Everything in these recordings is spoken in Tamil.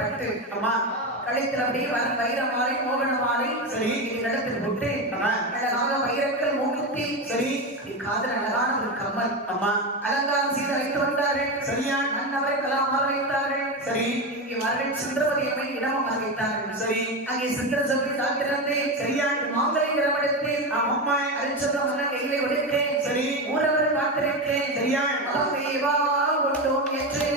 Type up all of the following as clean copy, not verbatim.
பட்டு அம்மா கழுத்தில் அப்படியே வைர மாலை மோகன மாலை சரி இடத்தில் போட்டு அழகாக வைரக்கல் மூக்குத்தி சரி காதல் அழகான ஒரு கம்மல் அம்மா அலங்காரம் செய்து வைத்து வந்தார்கள். சரியா மன்னவரை கலாமாக வைத்தார்கள். சரி இங்கே மகள் சுந்தரவதியம்மை இடமாக வைத்தார்கள். சரி அங்கே சுந்தர சொல்லி காத்திருந்து சரியா மாங்கலை இடமெடுத்து அம்மா அரிச்சந்த மன்னன் கையிலே ஒடுத்தேன். சரி ஊரவர் காத்திருக்கேன். சரியா அவைவா ஒட்டோம் என்று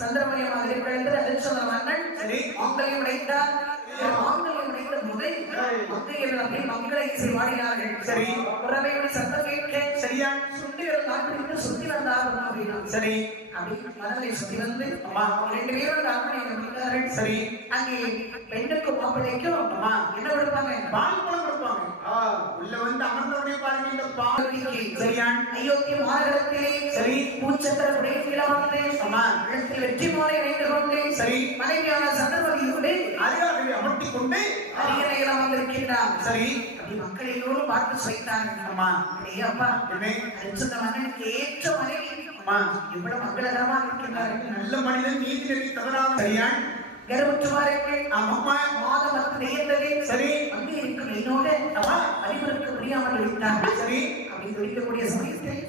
சந்திரமணியமாக கழுத்தில் அரிச்சந்த மன்னன் மாங்கல்யம் உடைத்தார். மாங்கல்யம் உடைத்த முறை மங்கையர்கள் அப்படி மக்களை பாடினார்கள். சரி உறவையோட சத்தம் கேட்க சரியா சுண்டிகள் காப்பிட்டு சுத்தி வந்தார் அப்படின்னா சரி அப்படி மனதை சுத்தி வந்து அம்மா 2 பேரும் காப்பினை முடித்தார்கள். சரி அங்கே பெண்ணுக்கும் மாப்பிள்ளைக்கும் அம்மா என்ன கொடுப்பாங்க? பால் பழம் கொடுப்பாங்க. உள்ள வந்து அமர்ந்தவுடைய பாருங்க இந்த பால் சரியா அயோத்திய மாநகரத்திலே சரி பூச்சத்திர உடைய வந்து அம்மா வெற்றி மாலை வைத்து கொண்டு சரி மனைவியான சந்தர்ப்பதியோடு அதிகாரிகளை அமர்த்தி கொண்டு அரியணையெல்லாம் வந்திருக்கின்றார். சரி அப்படி மக்கள் எல்லோரும் பார்த்து வைத்தாங்க. அம்மா அப்பா அரிச்சந்த மன்னனுக்கு ஏற்ற மனைவி அம்மா இவ்வளவு மங்களகரமாக இருக்கின்றார்கள். நல்ல மனிதன் நீதி நெறி தவறாத சரியா கர்ப்பச்சுமார்கள் அம்மா மாதம் வந்து நேர்ந்ததே சரி அங்கே இருக்கும் என்னோட அறிவுறுக்க முடியாமல் விட்டார்கள். சரி அப்படி துடிக்கக்கூடிய சமயத்தில்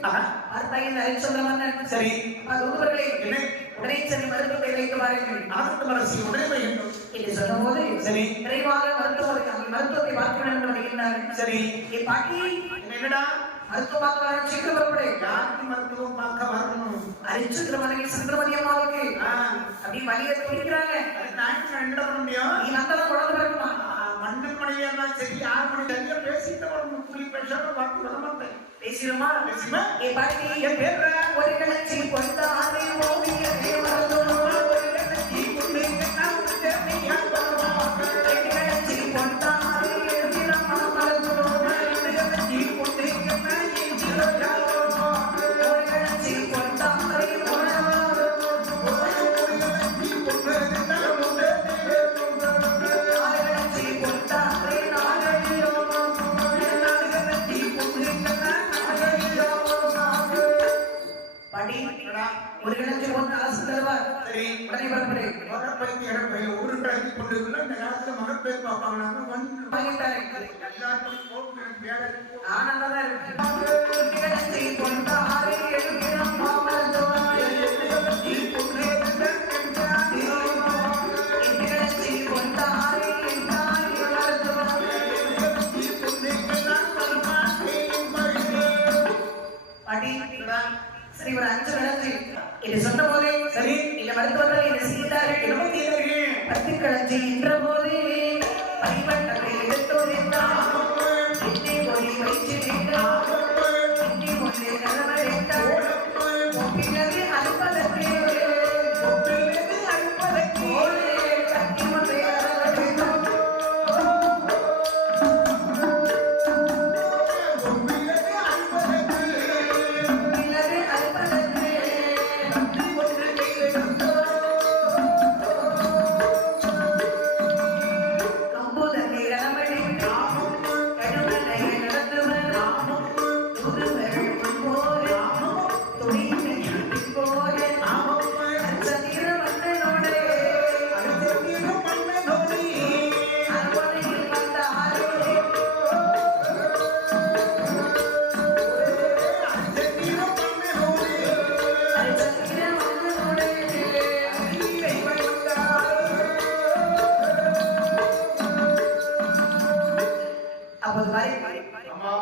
பார்த்தாயின் அரிச்சந்திர மன்னன் சரி ஒருவர்களே என்ன உடனே சென்று மருத்துவத்தை வைத்து வாருங்கள் அரசு உடனே வேண்டும் என்று சொன்ன போது சரி விரைவாக மருத்துவத்தை பார்க்க வேண்டும் வருகின்றார்கள். சரி என் பாட்டி என்னடா மருத்துவம் பார்க்க வர சீக்கிரம் வரப்படு. யாருக்கு மருத்துவம் பார்க்க வரணும்? அரிச்சந்திர மனைவி சுந்தரமணி அம்மாவுக்கு அப்படி வழியை துடிக்கிறாங்க. நான் என்ன பண்ண முடியும்? நீ வந்தாலும் குழந்தை பிறகுமா? மன்னன் மனைவியா இருந்தாலும் சரி யார் மனைவி சரியா பேசிட்டு வரணும். புள்ளி பேசாம பார்த்து வர மாட்டேன். பேசிடுமா? பேசுமா? என் பாட்டி என் பேர் ஒரு கிளச்சி கொண்டாரை ஓவியத்தை மறந்துடுமா? ஒரு கிளச்சி கொண்டு கொண்டாரை எழுதிடமா மறந்துடுமா? ஒரு கிளச்சி கொண்டு ஒரு கிணற்று கொண்டு அரசு தருவார். உடனே புறப்படு. மகப்பேருக்கு இடம் ஒரு கழித்து கொண்டிருக்கல இந்த காலத்துல மகப்பேர் பார்ப்பாங்க ஆனந்தமா இருக்கு. கொண்டாரை எழுதிடம் சரி ஒரு 5 கிழங்கு இது சொன்ன போதே சரி இல்ல மருத்துவர்கள் என்ன செய்தார்கள்? 10 கிழங்கு என்ற போதே பரிவட்டத்தை எடுத்தோரித்தான் இன்னி ஒளி வைச்சிருந்தான் இன்னி ஒன்று நலமடைத்தான் ஒப்பினது அனுப்பதற்கு கட்டி ஒன்றை அறவடைத்தான்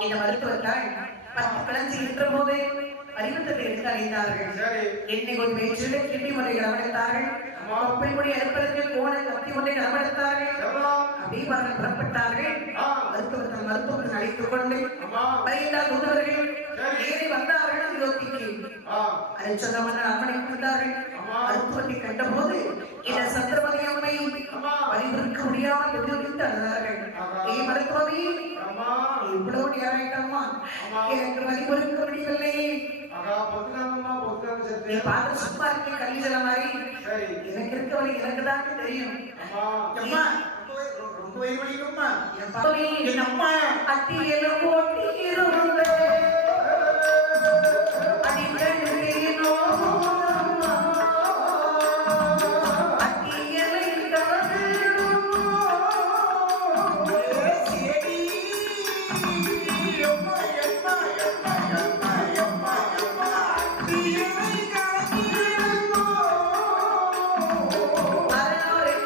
இந்த மருத்துவத்தால் 10 கிழங்கு என்ற போது அறிவுத்தத்தை எடுத்து அழைத்தார்கள். சரி. என்னை ஒரு பேச்சிலே கிண்டி முறை கவனித்தார்கள். அப்படி முடி எடுப்பதற்கு போன கத்தி முறை கவனித்தார்கள். அப்படியே அவர்கள் புறப்பட்டார்கள். மருத்துவர்கள் அழைத்துக் கொண்டு பையனால் தூதர்கள் ஏறி வந்தார்கள். யோகிக்கு அரிச்சதமான அரண்மனைக்கு வந்தார்கள். மருத்துவத்தை கண்டபோது இந்த சந்திரமதி அம்மை வழிபுறுக்க முடியாமல் எதிர்த்து அழுதார்கள். மருத்துவமே இவ்வளவு நேரமா எனக்கு வழிபுறுக்க முடியவில்லை. நீ பார்த்து சும்மா இருக்க கல்வி செல்ல மாதிரி எனக்கு இருக்க வழி எனக்கு தான் தெரியும். என் அம்மா அத்தியிலும் போட்டியிருந்த அடிக்கடினோ அத்தியலை கவர்ந்தோ சரி. அம்மா அம்மா அம்மா அம்மா அம்மா அத்தியலை கவர்ந்தோ அரவரே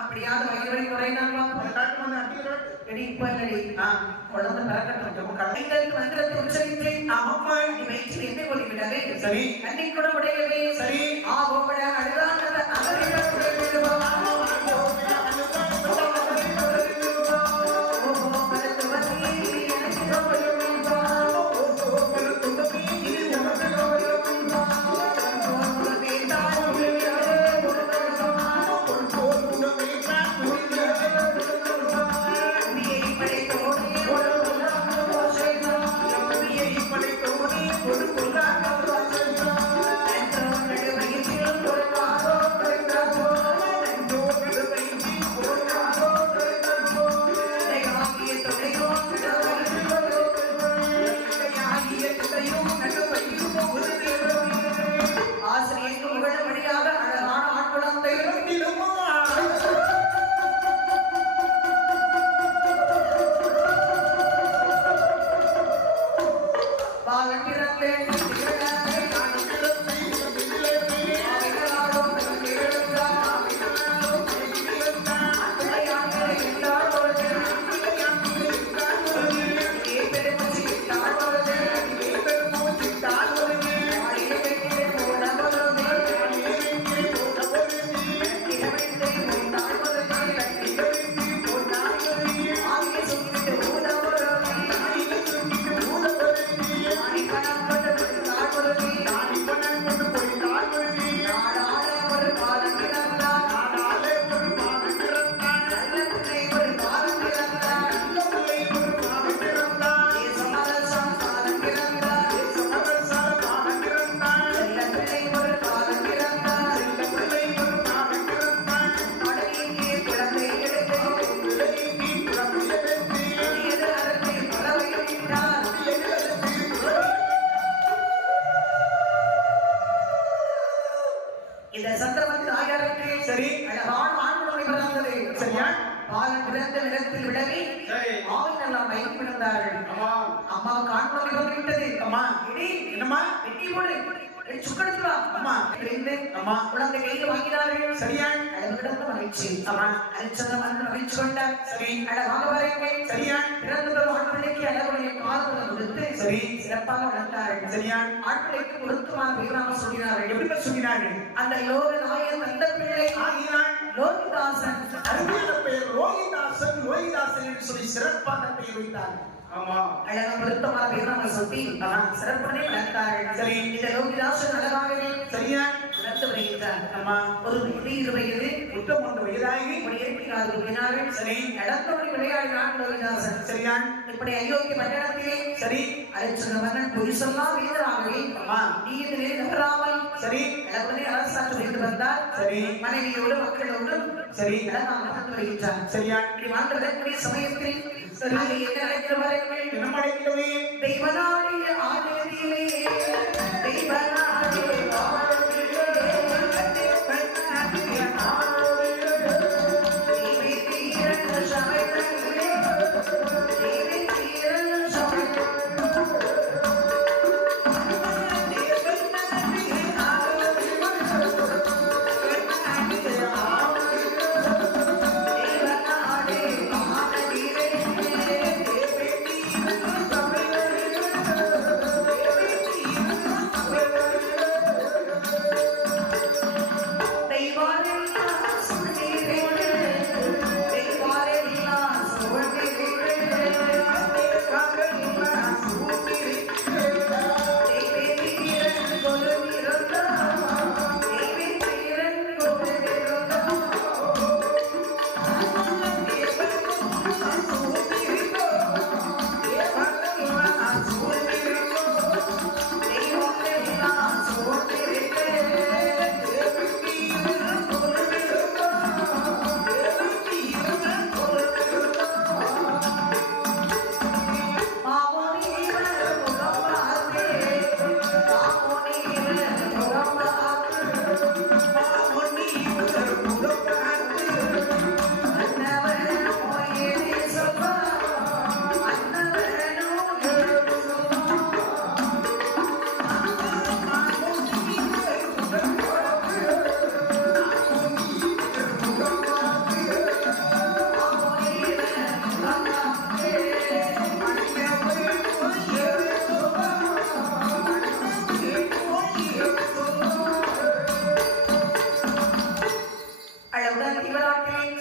அப்படியாவது வயிறு குறை நான் குழந்தை பிறக்கட்டும் கடைகளுக்கு மந்திரத்தை உச்சரித்து நீ வயிற்றில் என்ன கொள்ளிவிடவே சரி. கண்ணி கூட உடையவே சரி. ஆகோட அழுதான் இந்த சந்திரமதி ஆயாருக்கு சரி. அழகான ஆண்குழந்தை பிறந்தது. சரியா? பாலன் பிறந்த நிலத்தில் விடவே ஆவினெல்லாம் மயங்கி விழுந்தார்கள். அம்மாவுக்கு ஆண்குழந்தை பிறந்து விட்டது. அம்மா இடி என்னம்மா வெட்டி போடு சுக்கெடுத்துவா. அம்மா இருந்து அம்மா குழந்தை கையில் வாங்கினார்கள். சரியா? அளவிடந்த மகிழ்ச்சி. அம்மா அரிச்சந்தம் வந்து மகிழ்ச்சி கொண்டார். சரி. அழகாக வரேங்க. சரியா? பிறந்த ஆண் பிள்ளைக்கு அழகுடைய காதலை கொடுத்து சரி சிறப்பாக வளர்த்தார்கள். சரியா ஆட்களுக்கு பொருத்தமான பெயராக சொல்கிறார்கள். எப்படி சொல்கிறார்கள்? அந்த லோக நாயகன் தந்த பிள்ளை ஆகினான் லோகிதாசன். அருமையான பெயர் லோகிதாசன். லோகிதாசன் என்று சொல்லி சிறப்பாக பெயர் வைத்தார்கள். ஆமா அழகா பொருத்தமான பெயராக சொல்லி சிறப்பாக வளர்த்தார்கள். சரி இந்த லோகிதாசன் அழகாகவே சரியா வளர்த்து வருகிறார். ஆமா ஒரு 20 வயது 31 வயதாகி வினார்கள் சரி நடந்தபடி விளையாடினான் லோகிதாசன். சரியா இப்படி அயோக்கிய பட்டணத்திலே சரி அழைச்ச மன்னன் பொய் சொல்லாம் வீரராகவே நீதிலே நகராமல் சரி இளவனை அரசாட்சி வைத்து வந்தார். சரி மனைவியோடு மக்களோடும் சரி நடந்து வருகின்றார். சரியா இப்படி வாழ்ந்ததற்குரிய சமயத்தில் அங்கே என்ன நடக்கிறவர்கள் என்ன படைக்கிறவே தெய்வநாடிய ஆதேவியிலே தெய்வநாடிய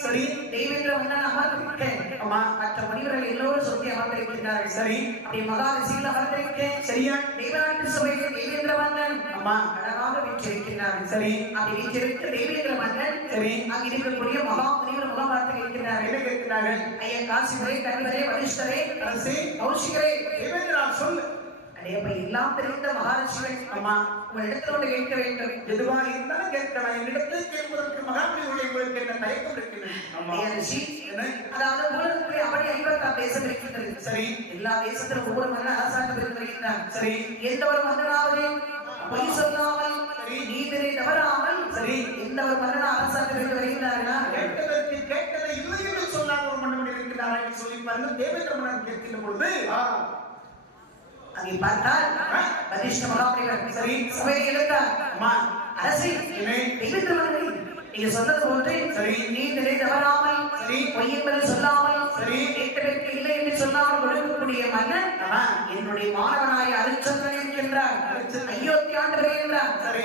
சரி தெய்வீக மன்னன் அமர்ந்திருக்கேன். ஆமா மற்ற முனிவர்கள் எல்லோரும் சொல்லி அமர்ந்திருக்கிறார்கள். சரி அப்படி மகாரிஷியில் அமர்ந்திருக்கேன். சரியா தெய்வநாட்டு சபையில் தெய்வேந்திர மன்னன் ஆமா அழகாக வீற்றிருக்கிறார்கள். சரி அப்படி வீற்றிருக்க தெய்வேந்திர மன்னன் சரி அங்கு இருக்கக்கூடிய மகா முனிவர் முகமார்த்த இருக்கிறார்கள். என்ன கேட்கிறார்கள்? ஐயா காசிவரே கவிவரே வரிஷ்டரே அரசே கௌஷிகரே தேவேந்திரா சொல்லு. அப்ப எல்லாம் தெரிந்த மகாரிஷிகள் ஆமா உங்களிடத்தில் ஒன்று கேட்க வேண்டும். எதுவாக இருந்தாலும் கேட்கலாம். என்னிடத்தில் கேட்பதற்கு மகாபிரிவுடைய உங்களுக்கு என்ன தயக்கம் இருக்கிறது? ஐயா ரிஷி, அதாவது உலகத்திலே அப்படி 50 தேசம் இருக்கின்றது. சரி எல்லா தேசத்திலும் ஒவ்வொரு மன்னன் அரசாங்கம் இருந்து வருகின்றார். சரி எந்த ஒரு மன்னனாவது பொய் சொல்லாமல் நீதியை தவறாமல் சரி எந்த ஒரு மன்னனும் அரசாங்கம் இருந்து வருகின்றார்களா? கேட்டதற்கு கேட்டதை இல்லை என்று சொல்லாத ஒரு மன்னன் இருக்கிறாரா என்று சொல்லி பாருங்கள். தேவேந்திர மன்னன் கேட்கின்ற பொழுது அங்கே பார்த்தால் வரிஷ்ட மகாபலிவர் சரி சபையில் இருந்தார். அம்மா அரசே தேவேந்திர மன்னனை நீங்க சொன்னது போன்று சரி நீதியை தவறாமல் சரி பொய் என்பதை சொல்லாமல் சரி கேட்டதற்கு இல்லை என்று சொல்லாமல் கொடுக்கக்கூடிய மன்னன் என்னுடைய மாணவனாய் அரிச்சந்திரன் இருக்கின்றார். அயோத்தி ஆண்டு வருகின்றார். சரி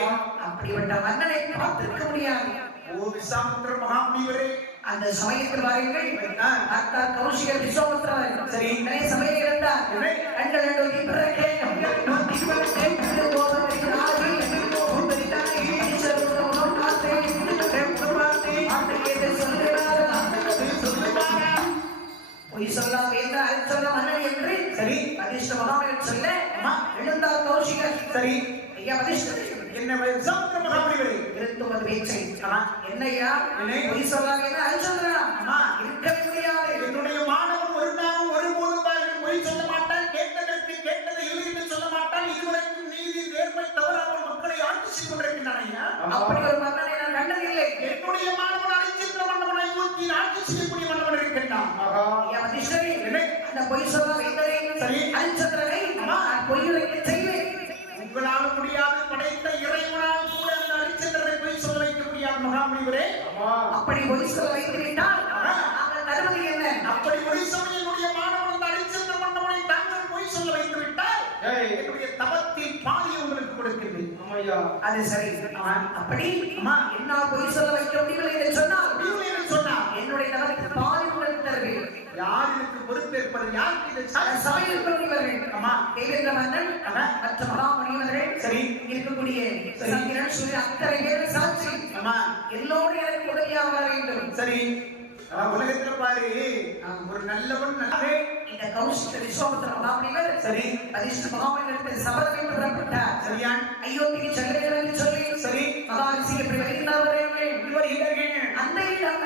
அப்படிப்பட்ட மன்னனை பார்த்திருக்க முடியாது. ஓ விசாமித்திர மகாமுனிவரே அந்த சமயத்தில் வாருங்கள். டாக்டர் கௌஷிகர் விஸ்வாமித்திரர் சரி நிறைய சமயம் இருந்தார். கண்கள் நோக்கி பிறக்கே பொய் சொல்லாம் என்ற அரிச்சந்திர மன்னன் என்று சரி வரிஷ்ட மகாபலிவர் சொல்ல எழுந்தார் கௌஷிகர். சரி ஐயா வரிஷ்டர் என்ன விசாமித்திர மகாமுனிவரே இருந்துவது பேச்சை என்னையா பொய் சொல்லாங்க என்ன அரிச்சந்திரனா இருக்க முடியாது. என்னுடைய மாணவன் ஒரு நாளும் ஒருபோதும் பொய் சொல்ல மாட்டான். கேட்டதற்கு கேட்டதை இல்லை என்று சொல்ல மாட்டான். இதுவரைக்கும் நீதி நேர்மை தவறாமல் மக்களை ஆட்சி செய்து கொண்டிருக்கின்றான். அப்படி ஒரு மன்னனை நான் கண்டதில்லை. என்னுடைய மாணவன் அரிச்சந்திர மன்னவனை ஊற்றி ஆட்சி செய்யக்கூடிய மன்னவன் இருக்கின்றான். அந்த பொய் சொல்ல வைத்ததை சரி அரிச்சந்திரனை நான் பொய் வைக்க செய்வேன். உங்களால் முடியாது. படைத்த இறைவனால் கூட அந்த அரிச்சந்திரனை பொய் சொல்ல வைக்க முடியாது மகாமுனிவரே. அப்படி பொய் சொல்ல வைத்து விட்டால் நாங்கள் தருவது என்ன? அப்படி ஒரு சமயம் என்னுடைய மாணவன் அந்த அரிச்சந்திர மன்னவனை தாங்கள் பொய் சொல்ல வைத்து விட்டால் என்னுடைய தவத்தின் பாதி உங்களுக்கு கொடுக்கின்றேன். அது சரி. அப்படி என்ன பொய் சொல்ல வைக்க முடியவில்லை என்று சொன்னால் என்னுடைய தவத்தின் பாதி உங்களுக்கு தருவேன். யார் இதற்கு பொறுப்பேற்பது? யார் இதை சபையில் இருக்கிறவர்கள் தேவேந்திர மன்னன் மற்ற மகாமுனிவர்கள் சரி இருக்கக்கூடிய சந்திரன் சூரியன் அத்தனை பேர் சாட்சி எல்லோரும் எனக்கு உதவியாக வர வேண்டும். சரி உலகத்துல பாரு ஒரு நல்லவன் இந்த கௌஷிக விஸ்வாமித்திர மகாமுனிவர் சரி அதிர்ஷ்ட மகாமுனிவருக்கு சபதம் என்று புறப்பட்டார். சரியான் அயோத்திக்கு செல்கிறேன் என்று சொல்லி சரி மகாரிஷி எப்படி வருகின்றார்கள் அந்த இடம்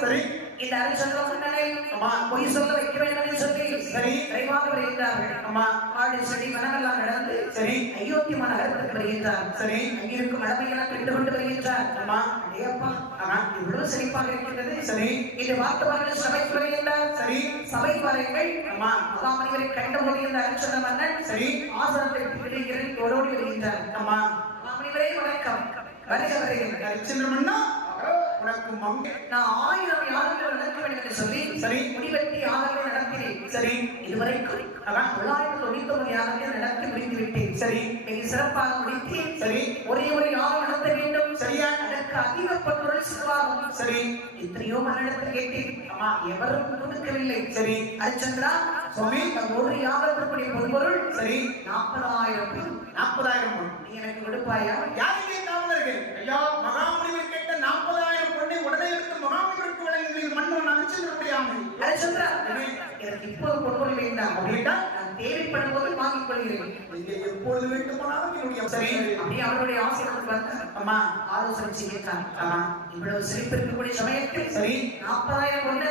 சரி இந்த அரிசந்திர மன்னனை பொய் சொல்ல வைக்க வேண்டும் என்று சொல்லி சரி விரைவாக வருகின்றார்கள். ஆடு செடி மனமெல்லாம் நடந்து சரி அயோத்தி நகரத்துக்கு வருகின்றார். சரி அங்கிருக்கும் மடமையெல்லாம் கண்டு கொண்டு வருகின்றார். அடேப்பா இவ்வளவு செழிப்பாக இருக்கின்றது. சரி இது வார்த்தவர்கள் சபைக்கு வருகின்றார். சரி சபை வாருங்கள். மகாமனிவரை கண்டபோது இந்த அரிசந்திர மன்னன் சரி ஆசனத்தை பிடிக்கிறேன் ஓடோடி வருகின்றார். மகாமனிவரே வணக்கம். வருக வருகின்ற அரிசந்திர மன்னா உனக்கு நான் 1000 யாகங்கள் நடத்த வேண்டும் என்று சொல்லி சரி முடிவெட்டி யாகங்களை நடத்தினேன். சரி இதுவரைக்கும் 999 யாகங்கள் நடத்தி முடித்து விட்டேன். சரி மிக சிறப்பாக முடித்தேன். சரி ஒரே ஒரு யாகம் நடத்த வேண்டும். சரியா அதற்கு அதிக பொருள் செலவாகும். சரி எத்தனையோ மன்னிடத்தில் கேட்டேன். எவரும் கொடுக்கவில்லை. சரி அரிச்சந்திரா சுவாமி ஒரு யாகத்திற்குரிய பொருள் சரி 40,000 40,000 நீ எனக்கு கொடுப்பாயா? யாருக்கு காவலர்கள் ஐயா மகாமுனிவர் கேட்ட 40,000 பொண்ணை உடனே எடுத்து மகாமுனிவருக்கு வழங்குகிறீர்கள். மன்னன் அரிச்சந்திரனுடைய ஆமை. அரிச்சந்திரா எனக்கு இப்போது பொருள் வேண்டாம். அப்படின்னா நான் தேவைப்படும் போது வாங்கிக் கொள்கிறேன். நீங்க எப்பொழுது வேண்டுமானாலும் என்னுடைய சரி அப்படி அவருடைய ஆசீர்வாதம் வந்தார். அம்மா ஆலோசனை செய்கிறார். இவ்வளவு சிரிப்பு இருக்கக்கூடிய சமயத்தில் சரி 40,000 கொண்டு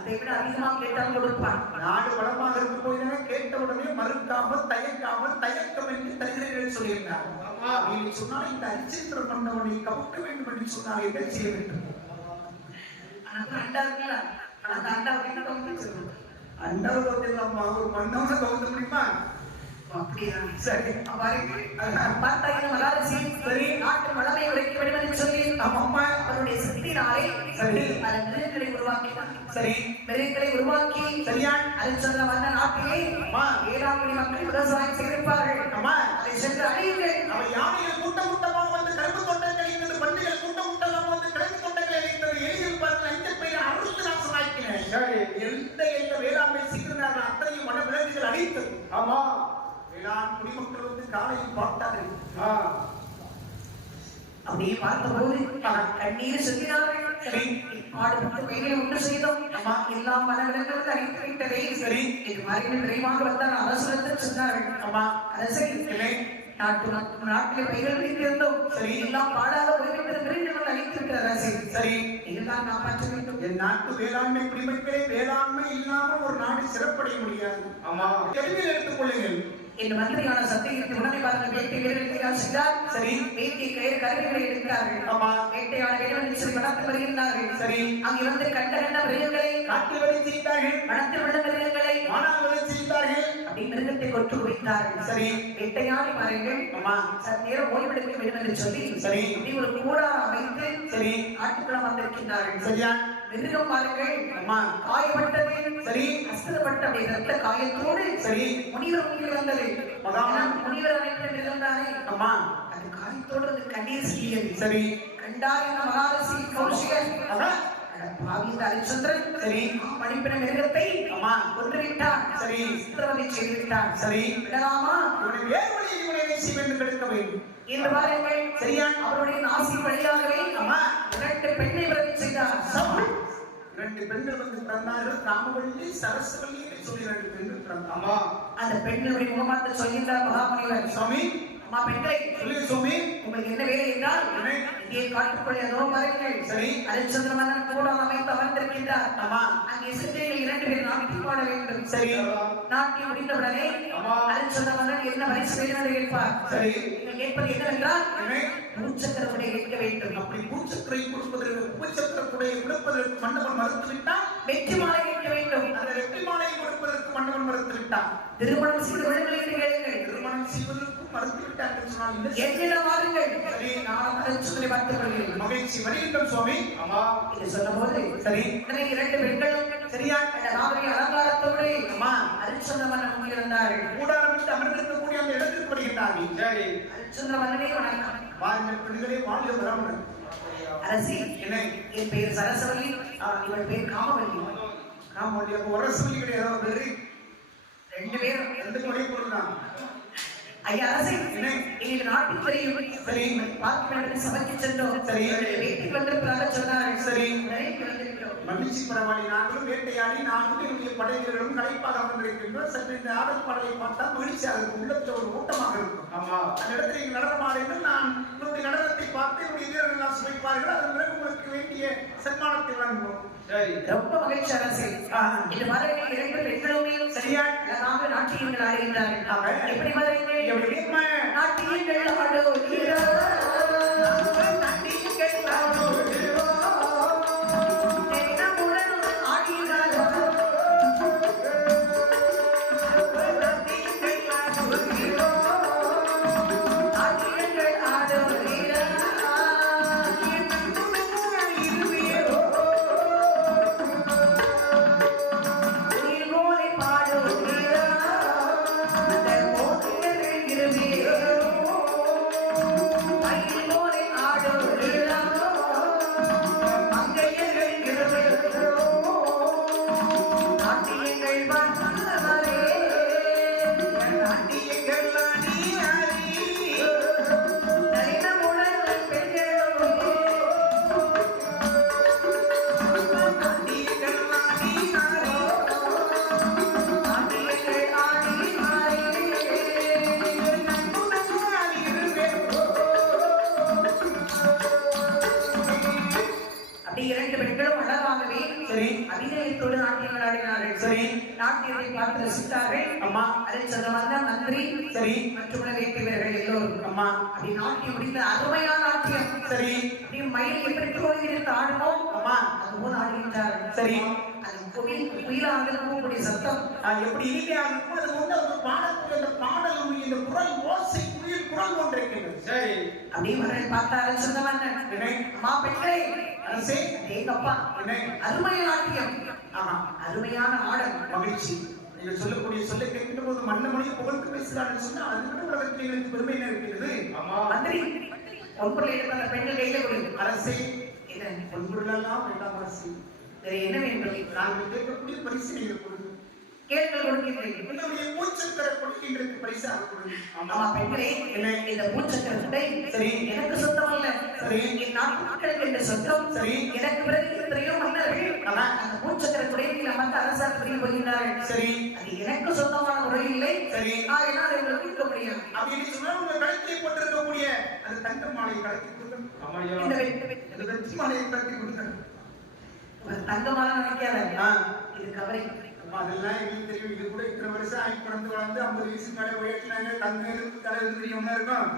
இதை விட அதிகமாக கேட்டால் கொடுப்பான். நாடு வளமாக இருக்கும் போது கேட்ட உடனே மறுக்காமல் தயக்காமல் தயக்கம் என்று தருகிறீர்கள் சொல்லியிருந்தார். அப்படின்னு சொன்னால் இந்த அரிச்சந்திர மன்னவனை கவுக்க வேண்டும் என்று சொன்னால் என்ன செய்ய வேண்டும்? அண்டா இருக்குல்ல அந்த அண்டாவுக்கு கவுந்து அண்டாவது ஒரு மன்னவனை கவுக்க முடியுமா? அப்படியா? சரி பார்த்தாங்க மகாரிஷி சரி நாட்டு வளமை உடைக்க வேண்டும் என்று சொல்லி அம்மா அவருடைய சக்தியினாலே சரி பல மிருகங்களை உருவாக்கினார். சரி மிருகங்களை உருவாக்கி சரியான் அரிச்சந்திர மன்ன நாட்டிலே 7 கோடி மக்கள் விவசாயம் செய்திருப்பார்கள். அம்மா அதை சென்று அடையுங்கள். அவர் யானைகள் கூட்டம் கூட்டமாக வந்து கரும்பு தோட்டங்கள் இருந்தது, பண்டிகள் கூட்டம் கூட்டமாக வந்து கிழங்கு தோட்டங்கள் இருந்தது. எளிதில் பார்த்து 5 பேர் அறுத்து நாசமாக்கினர். எந்த வேளாண்மை செய்கிறார்கள் அத்தனையும் வன விலங்குகள் அழித்தது. ஆமா வேளாண் குடிமக்கள் வந்து காலையில் பார்த்தார்கள். அப்படியே பார்த்தபோது கண்ணீர் செலுத்தினார்கள். சரி பாடுபட்டு வேலை ஒன்று செய்தோம். எல்லாம் மனவிலங்களுக்கு அழித்து விட்டதே. சரி இது மாதிரி விரைவாக வந்தால் அரசுடன் சொன்னார்கள். அம்மா அரசை நாட்டிலே பயிர்கள் வைத்திருந்தோம். சரி எல்லாம் பாடாக போய்விட்டு அழித்து விட்ட அரசை சரி இதெல்லாம் காப்பாற்ற வேண்டும். என் நாட்டு வேளாண்மை குடிமக்களே, வேளாண்மை இல்லாமல் ஒரு நாடு சிறப்படைய முடியாது. ஆமா தெளிவில் எடுத்துக் கொள்ளுங்கள். இந்த மந்திரியான சத்தியத்தை உடனே பாருங்கள். வேட்டை வீரர்கள் செய்தார். சரி வேட்டை கருவிகளை எடுக்கிறார்கள். ஆமா வேட்டையான வீரர்கள் சொல்லி வளர்த்து வருகின்றார்கள். சரி அங்கே வந்து கண்ட மிருகங்களை காட்டில் வழி செய்தார்கள். வளர்த்து விட மிருகங்களை ஆனால் வழி செய்தார்கள். அப்படி மிருகத்தை கொண்டு குவித்தார்கள். சரி. வேட்டையாடி பாருங்கள். ஆமா. சற்று நேரம் ஓய்வெடுக்க வேண்டும் என்று சொல்லி சரி. இப்படி ஒரு கூடாரம் அமைத்து சரி. காட்டுக்குள்ள வந்திருக்கின்றார்கள். சரியா? மிருகம் பாருங்கள். ஆமா. காயப்பட்டது. சரி. அஸ்திரப்பட்ட அப்படி ரத்த காயத்தோடு சரி. முனிவர் வந்தது. அதான். முனிவர் அமைத்த மிருகம் தானே. ஆமா. அது காயத்தோடு அந்த கண்ணீர் சிந்தியது. சரி. கண்டார் இந்த மகாரசி கௌஷிகன். பாவிந்த ஹரிச்சந்திரன். சரி. மணிப்பின மிருகத்தை ஆமா. கொன்று விட்டான். சரி. சித்திரவதை செய்து விட்டான். சரி. விடலாமா? இவனை வேறு வழியில் இவனை என்ன செய்ய வேண்டும் கெடுக்க வேண்டும். என்று பாருங்கள். சரியா? அவருடைய நாசி வழியாகவே ஆமா. 2 பெண்ணை பிறவி செய்தார். 2 பெண்கள் வந்து பிறந்தார்கள். காமவல்லி, சரஸ்வதி என்று சொல்லி 2 பெண்கள் பிறந்தார்கள். ஆமா. அந்த பெண்களுடைய முகமாத்த சொல்கின்றார் மகாமுனிவர். சுவாமி, அம்மா பெண்களை சொல்லுங்க சுவாமி. உங்களுக்கு என்ன வேலை என்றால் இங்கே காட்டுக்குள்ளே அதோ பாருங்கள். சரி. ஹரிச்சந்திர மன்னன் கூட அமைத்து அமர்ந்திருக்கின்றார். ஆமா. அங்கே சித்தைகள் 2 பேர் நாட்டியம் பாட வேண்டும். சரி. நாட்டியம் முடிந்தவுடனே ஹரிச்சந்திர மன்னன் என்ன பரிசு வேண்டும் என்று கேட்பார். சரி. நீங்கள் கேட்பது என்னவென்றால் பூச்சக்கரத்தை கேட்க வேண்டும். அப்படி பூச்சக்கரை கொடுப்பதற்கு பூச்சக்கரத்துடைய கொடுப்பதற்கு மன்னவன் மறுத்து விட்டான். வெற்றி மாலை கேட்க வேண்டும். அந்த வெற்றி மாலை கொடுப்பதற்கு மன்னவன் மறுத்து விட்டான். திருமணம் செய்து விடுங்கள் என்று கேளுங்கள். திருமணம் செய்வதற்கும் மறுத்து விட்டான் என்று சொன்னால் என்னிடம் வாருங்கள். சரி. நான் ஹரிச்சந்திரனை பார்த்துக் கொள்கிறேன். மகிழ்ச்சி வருகின்றோம் சுவாமி. ஆமா. இது சொன்னபோது சரி. 2 பெண்களும் சரியா? அந்த நாகரிக அலங்காரத்தோடு ஆமா. ஹரிச்சந்திர மன்னன் முன்னிருந்தார்கள். கூடாரம் விட்டு அமர்ந்திருக்கக்கூடிய அந்த இடத்திற்கு வருகின்றார்கள். சரி. ஹரிச்சந்திர மன்னனே வணக்கம். வாருங்கள் பெண்களே, வாழ்க வளமுடன். அரசி, என்ன? என் பெயர் சரஸ்வதி, இவள் பெயர் காமவல்லி. காமவல்லி. அப்போ ஒரு சொல்லி கிடையாது. வேறு 2 பேரும் 2 ஒரே பொருள் தான். ஐயா அரசி, என்ன? எங்கள் நாட்டில் தெரியும். சரி. பார்க்க வேண்டும் சபைக்கு சென்றோம். சரி. வீட்டுக்கு வந்திருப்பதாக சொன்னார்கள். சரி. உடனே வந்திருக்கிறோம். மகிழ்ச்சி பரவாயில்லை. நாங்களும் வேட்டையாடி நாங்களும் என்னுடைய படைகளும் களைப்பாக அமர்ந்திருக்கின்றோம். சற்று இந்த ஆடல் பாடலை பார்த்தால் மகிழ்ச்சியாக இருக்கும். உள்ளத்தில் ஒரு ஊட்டமாக இருக்கும். ஆமா. அந்த இடத்துல இங்கு நடனமாடுங்கள். நான் உங்களுடைய நடனத்தை பார்த்து என்னுடைய வீரர்கள் சுவைப்பார்கள். அதன் பிறகு உங்களுக்கு வேண்டிய சன்மானத்தை வழங்குவோம். சரி. ரொம்ப மகிழ்ச்சி அரசி. இந்த மாதிரி 2 பெண்களுமே சரியா? அழகாக நாட்டியங்கள் ஆடுகின்றார்கள். எப்படி மாதிரி எப்படி நாட்டியங்கள் ஆடுகிறார். அபிநயத்தோடு நாட்டியங்கள் ஆடினார்கள். சரி. நாட்டியத்தை பார்த்து ரசித்தார்கள். அம்மா. ஹரிச்சந்திர மன்னன், மந்திரி, சரி, மற்றும் வேட்டை வீரர்கள் எல்லோரும். அம்மா. அப்படி நாட்டியம் முடிந்த அருமையான நாட்டியம். சரி. அப்படி மயில் எப்படி தோல்வியிருந்து ஆடுமோ அம்மா அதுபோல் ஆடுகின்றார்கள். சரி. அது குயிலாக போகக்கூடிய சத்தம் எப்படி இனிமையாக இருக்கும். அது வந்து அந்த பாடக்கூடிய அந்த பாடல் இந்த குரல் ஓசை குயில் குரல் ஒன்றிருக்கிறது. சரி. அப்படி மன்னன் பார்த்தாரு சொந்த மன்னன். அம்மா பெண்களே அரசே, ஏங்கப்பா அருமையான நாட்டியம். ஆமா, அருமையான ஆடல். மகிழ்ச்சி. நீங்கள் சொல்லக்கூடிய சொல்லை கேட்கின்ற போது மன்னமொழியை புகழ்ந்து பேசுகிறார்கள் சொன்னா அது விட உலகத்தில் எங்களுக்கு பெருமை என்ன இருக்கிறது. ஆமா. மந்திரி பொன்பொருள் எடுத்த அந்த பெண்கள் கையில கொடுங்க. அரசே, என்ன பொன்பொருளெல்லாம் வேண்டாம் அரசே. வேற என்ன வேண்டும்? நாங்கள் கேட்கக்கூடிய பரிசு நீங்கள் கொடுங்க. கேள்கள் கொடுக்கின்றேன். என்னுடைய மூச்சக்கர கொடுக்கின்றது பரிசாக கொடுங்க. ஆமா பெண்களே, இந்த மூச்சக்கரத்தை சரி எனக்கு சொந்தம் அல்ல. சரி, என் நாட்டு மக்களுக்கு என்ற சொந்தம். சரி, எனக்கு பிறகு எத்தனையோ மன்னர்கள் அந்த மூச்சக்கரத்துடைய மற்ற அரசாங்கத்தில் போகின்றார்கள். சரி, அது எனக்கு சொந்தமான முறை இல்லை. சரி, ஆகையினால் உங்களுக்கு கொடுக்க முடியும். அப்படின்னு சொன்னா உங்க கழுத்தை போட்டிருக்கக்கூடிய அந்த தங்க மாலையை கழட்டி கொடுங்க. இந்த வெற்றி மாலையை கழட்டி கொடுங்க. தங்கமான நினைக்காத இது கவலை. அதெல்லாம் எங்களுக்கு தெரியும். இது கூட இத்தனை வருஷம் ஆகி பிறந்து வளர்ந்து 50 வயசு கடை உயர்த்தினாங்க. தங்க இருக்கு, தலை இருக்கு, ஒண்ணா இருக்கும்.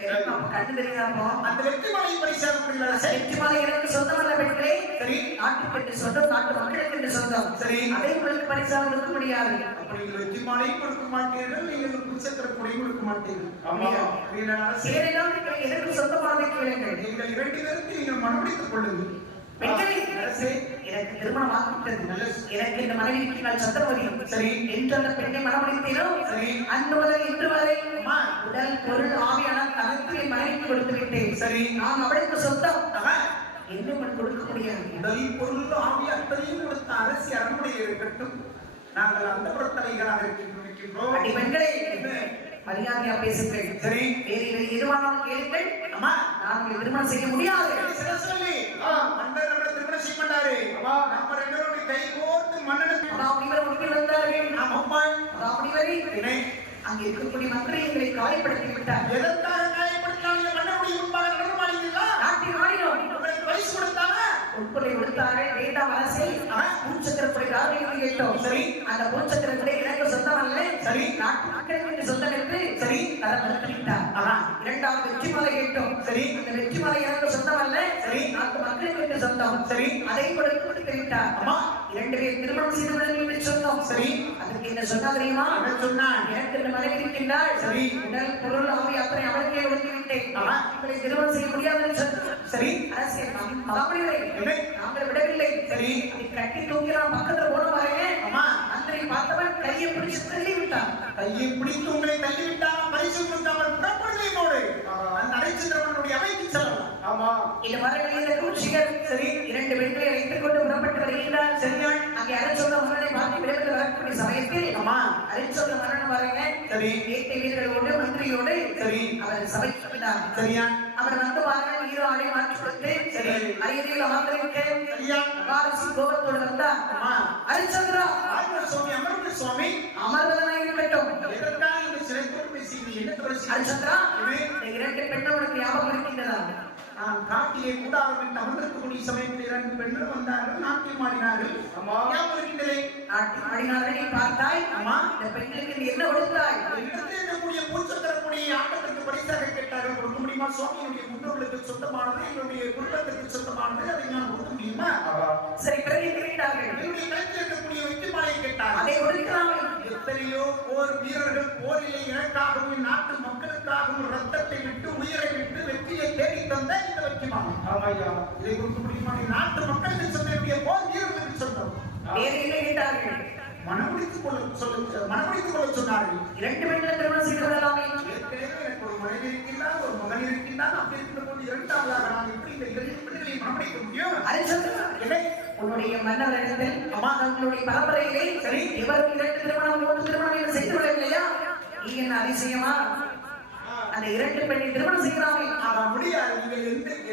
கண்டு தெரியாமோ அந்த வெற்றி மாலை பரிசாக முடியல. வெற்றி மாலை எனக்கு சொந்தமல்ல பெண்களே. சரி, நாட்டுக்கு என்று சொந்தம், நாட்டு மக்களுக்கு என்று சொந்தம். சரி, அதை உங்களுக்கு பரிசாக கொடுக்க முடியாது. அப்ப நீங்கள் வெற்றி மாலையும் கொடுக்க மாட்டீர்கள், நீங்கள் புருஷத்திர கொடையும் கொடுக்க மாட்டீர்கள். ஏனென்றால் நீங்கள் எதற்கு சொந்தமானதை கேளுங்கள். நீங்கள் 2 பேருக்கு நீங்கள் மனமுடித்துக் கொள்ளுங்கள். பெண்களே, எனக்கு திருமணம் ஆகிவிட்டது, எனக்கு இந்த மனைவிக்கு நான் சந்தமதி. சரி, என்று அந்த பெண்ணை மனமுடித்தேனோ, சரி, அன்று முதல் இன்று வரை உடல் பொருள் ஆவியான தனத்தை மனைவிக்கு கொடுத்து விட்டேன். சரி, நான் அவளுக்கு சொந்தம். இன்னும் கொடுக்க முடியாது. உடல் பொருள் ஆவி அத்தனையும் கொடுத்த அரசி அரண்மனையில் இருக்கட்டும், நாங்கள் அந்த புறத்தலைகளாக இருக்கின்றோம். அடி பெண்களே, மரியாதையா பேசுங்கள். சரி, வேறு எதுவானாலும் கேளுங்கள். அம்மா, நாங்கள் திருமணம் செய்ய முடியாது. சொல்லி மன்னர் நம்மளை திருமணம் செய்ய மாட்டாரு. நம்ம 2 பேரும் கை கோர்த்து மன்னனுக்கு முடிவில் வந்தார்கள். அம்மா முடிவரை அங்கே இருக்கக்கூடிய மந்திரிகளை காயப்படுத்தி விட்டார். எதற்காக காயப்படுத்தினாங்க? மன்னனுடைய முன்பாக நடமாடிங்களா? நாட்டில் ஆடினோம். உங்களுக்கு பரிசு கொடுத்தாங்க, உட்பொருளை கொடுத்தார்கள். வேண்டாம் அரசை பூச்சக்கரப்படை ராஜ்யம் கேட்டோம். சரி, அந்த பூச்சக்கரப்படை எனக்கு சொந்தம் அல்ல. சரி, நாட்டு மக்களுக்கு சொந்தம் என்று சரி அதை மறுத்துவிட்டார். இரண்டாவது வெற்றி மாலை கேட்டோம். சரி, அந்த வெற்றி மாலை எனக்கு சொந்தம் அல்ல. சரி, நாட்டு மக்களுக்கு சொந்தம். சரி, அதை கொடுத்து விட்டார். அம்மா, 2 பேர் திருமணம் செய்து விடுங்கள் சொந்தம். சரி, அதுக்கு என்ன சொன்னா தெரியுமா? என்ன சொன்னான்? எனக்கு இந்த மனைவி இருக்கின்றாள். சரி, உடல் பொருள் ஆவி அத்தனை அவளுக்கே ஒதுக்கி விட்டேன். உங்களை திருமணம் செய்ய முடியாது என்று சொன்னார். சரி, அரசியல் நாங்கள் விடவில்லை. சரி, கட்டி தூக்கிறான். பக்கத்துல போன பாருங்க. அம்மா, மந்திரி பார்த்தவன் கையை பிடிச்சு தள்ளி விட்டான். கையை பிடித்து உங்களை தள்ளி விட்டான். பரிசு கொடுக்காமல் புறப்படுகை போடு. அந்த அரைச்சந்திரவனுடைய அவைக்கு செல்லலாம். ஆமா, இந்த மரங்களில் குச்சிகள். சரி, 2 பெண்களை வைத்துக் கொண்டு புறப்பட்டு வருகின்றார். சரியா, அங்கே அரைச்சொல்ல மன்னனை பார்த்து விரைவில் வரக்கூடிய சமயத்தில் அம்மா அரைச்சொல்ல மன்னன் பாருங்க. சரி, வேட்டை வீரர்களோடு மந்திரியோடு சரி அவர் சபை சொல்லினார். சரியா, அவர் வந்து பாருங்க ஈரானை மாற்றி கொடுத்து சரி ஐயரில் அமர்ந்திருக்க சரியா வாரசி கோபத்தோடு வந்தா. அம்மா, அரைச்சந்திரா சுவாமி அமர்ந்த சுவாமி அமர்வதனாக இருக்கட்டும். எதற்காக இந்த சிறை போட்டு பேசுகிறீங்க? என்ன தொடர்ச்சி? அரைச்சந்திரா, இந்த 2 பெண்களுக்கு ஞாபகம் இருக்கின்றதா? நான் காட்டிலே கூடாரம் அமர்ந்திருக்கக்கூடிய சமயத்தில் 2 பெண்கள் வந்தார்கள், நாட்டியம் ஆடினார்கள். ஞாபகம் இருக்கின்றதே? நாட்டியம் ஆடினார்கள். நீ பார்த்தாய்? அம்மா, இந்த பெண்களுக்கு நீ என்ன கொடுத்தாய்? இடத்தில் இருக்கக்கூடிய பூச்சக்கரக்கூடிய ஆட்டத்திற்கு பரிசாக கேட்டார்கள். கொடுக்க முடியுமா சுவாமி? என்னுடைய முன்னோர்களுக்கு சொந்தமானது, என்னுடைய குடும்பத்திற்கு சொந்தமானது, அதை நான் கொடுக்க முடியுமா? சரி, பிறகு கேட்டார்கள். என்னுடைய கையில் இருக்கக்கூடிய வெற்றி மாலை கேட்டார்கள். அதை கொடுக்கலாம். எத்தனையோ போர் வீரர்கள் போரிலே எனக்காகவும் நாட்டு மக்களுக்காகவும் ரத்தத்தை விட்டு உயிரை விட்டு வெற்றியை தேடி தந்த இந்த வெற்றி மாலை. ஆமாய்யா, இதை கொடுக்க முடியுமா? நாட்டு மக்களுக்கு சொன்ன போர் வீரர்களுக்கு சொந்தம். வேறு என்ன கேட்டார்கள்? மனமுடித்துக் கொள்ள சொன்னார்கள். 2 பெண்களை திருமணம் செய்து கொள்ளலாமே. எனக்கு ஒரு மனைவி இருக்கின்றார், ஒரு மகன் இருக்கின்றார். அப்படி இருக்கிற போது 2ஆவதாக நான் எப்படி இந்த 2 பெண்களை மனமுடிக்க முடியும்? உன்னுடைய மன்னவரிடத்தில் அம்மா தங்களுடைய பரம்பரையிலே சரி இவரும் 2 திருமணம் 3 திருமணம் செய்து விடவில்லையா? நீ என்ன அதிசயமா? அந்த 2 பெண்ணை திருமணம் செய்யலாமே. முடியாது. நீங்கள்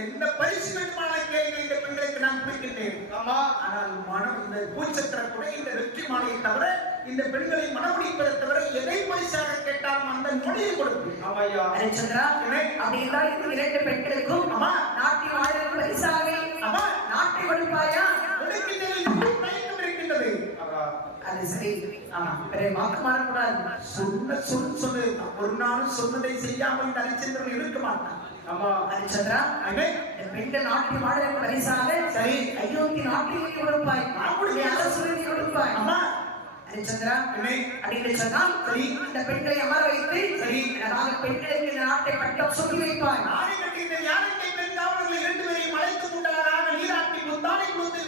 எந்த பரிசு வேண்டுமானால் கேளுங்கள், இந்த பெண்களுக்கு நான் கொடுக்கின்றேன். ஆனால் இந்த பூச்சக்கர கூட இந்த வெற்றி மாலையை தவிர இந்த பெண்களை மனமுடிப்பதை தவிர எதை பரிசாக கேட்டாலும் அந்த நொடியை கொடுப்பேன். ஹரிச்சந்திரா, அப்படி என்றால் இந்த 2 பெண்களுக்கும் அம்மா நாட்டில் வாழ்வதற்கு பரிசாக அம்மா நாட்டை கொடுப்பாயா? இருக்கின்றது. அது சரி. ஆமா, பிறகு வாக்கு மாறக்கூடாது. சொன்ன ஒரு நாளும் சொன்னதை செய்யாமல் இந்த ஹரிச்சந்திரன் இருக்க மாட்டான். ஹரிச்சந்திரா, பெண்கள் நாட்டில் வாழ்வதற்கு பரிசாக சரி அயோத்தி நாட்டில் கொடுப்பாய், அரசு கொடுப்பாய். அம்மா ஹரிச்சந்திரா, அப்படின்னு சொன்னால் சரி இந்த பெண்களை அமர வைத்து சரி பெண்களுக்கு இந்த நாட்டை பட்டம் சொல்லி வைப்பாய். யானை பெண்காவலர்களை 2 பேரையும் அழைத்து கொண்டாராக நீராட்டி முத்தானை கொடுத்து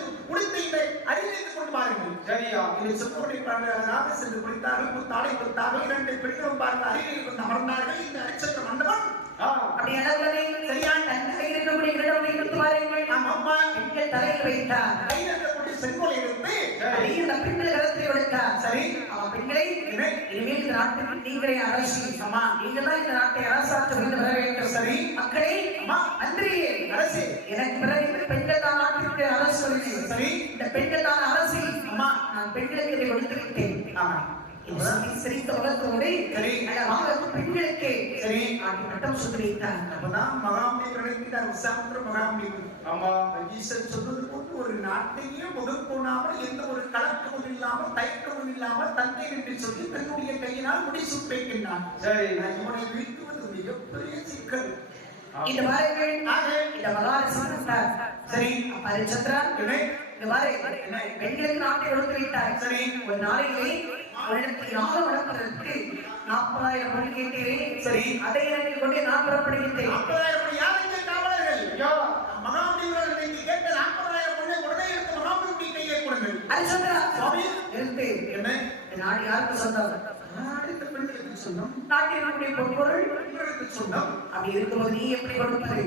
இந்த அறிவித்துக் கொண்டு பாருங்கள். சரியா, இதை சொன்னவரை பாருங்க சென்று குளித்தார்கள், முத்தானை கொடுத்தார்கள். 2 பெண்களும் பார்த்து அருகில் கொண்டு அமர்ந்தார்கள். இந்த ஹரிச்சந்திர மண்டபம் அப்படி அளவுகளை சரியா தன் கையில் இருக்கக்கூடிய இடங்களை எடுத்து பாருங்கள். அம்மா பெண்கள் தலையில் வைத்தார். கையில் இருக்கக்கூடிய செங்கோலை எடுத்து இந்த பெண்கள் கரத்தில் வைத்தார். சரி, அவன் பெண்களை இனிமேல் இந்த நாட்டுக்கு நீங்களே அரசு. அம்மா, நீங்கள் தான் இந்த நாட்டை அரசாற்ற வேண்டும் வர வேண்டும். சரி மக்களே, அம்மா மந்திரியே அரசு, எனக்கு பிறகு இந்த பெண்கள் தான் நாட்டிற்கு அரசு. சரி, இந்த பெண்கள் தான் அரசு. அம்மா, நான் பெண்களுக்கு இதை கொடுத்து விட்டேன். ஆமா, சிரித்த உலகத்தோடு சரி பெண்களுக்கு சரி பட்டம் சொல்லி வைத்தார். அப்பதான் மகாமணி நினைக்கிறார் விசாமித்திர மகாமணி. ஆமா, ஈசன் சொன்னது போட்டு ஒரு நாட்டையே முகப்போனாமல் எந்த ஒரு கலக்கமும் இல்லாமல் தயக்கமும் இல்லாமல் தந்தை என்று சொல்லி தன்னுடைய கையினால் முடிசூட்டு வைக்கின்றான். சரி, இவனை வீழ்த்துவது மிகப்பெரிய சிக்கல். இந்த பாருங்கள் இந்த மகாராசி வந்தார். சரி ஹரிச்சந்திரா இந்த மாதிரி பெண்களுக்கு நாட்டை கொடுத்து விட்டார். சரி ஒரு நாளையிலே அவர்களுக்கு யாகம் வளர்ப்பதற்கு 40,000 பொருள் கேட்டேன். சரி அதை எனக்கு கொண்டு நான் புறப்படுகின்றேன். 40,000 யாருக்கு காவலர்கள் மகாமுனிவர்கள் நீங்க கேட்ட 40,000 பொருளை உடனே எடுத்து மகாமுனி கையை கொடுங்கள். ஹரிச்சந்திரா சுவாமி நிறுத்து. என்ன இந்த நாடு யாருக்கு சொந்தம்? நாடுக்கு பெண்களுக்கு சொந்தம். நாட்டினுடைய பொருள் பெண்களுக்கு சொந்தம். அப்படி இருக்கும்போது நீ எப்படி கொடுப்பது?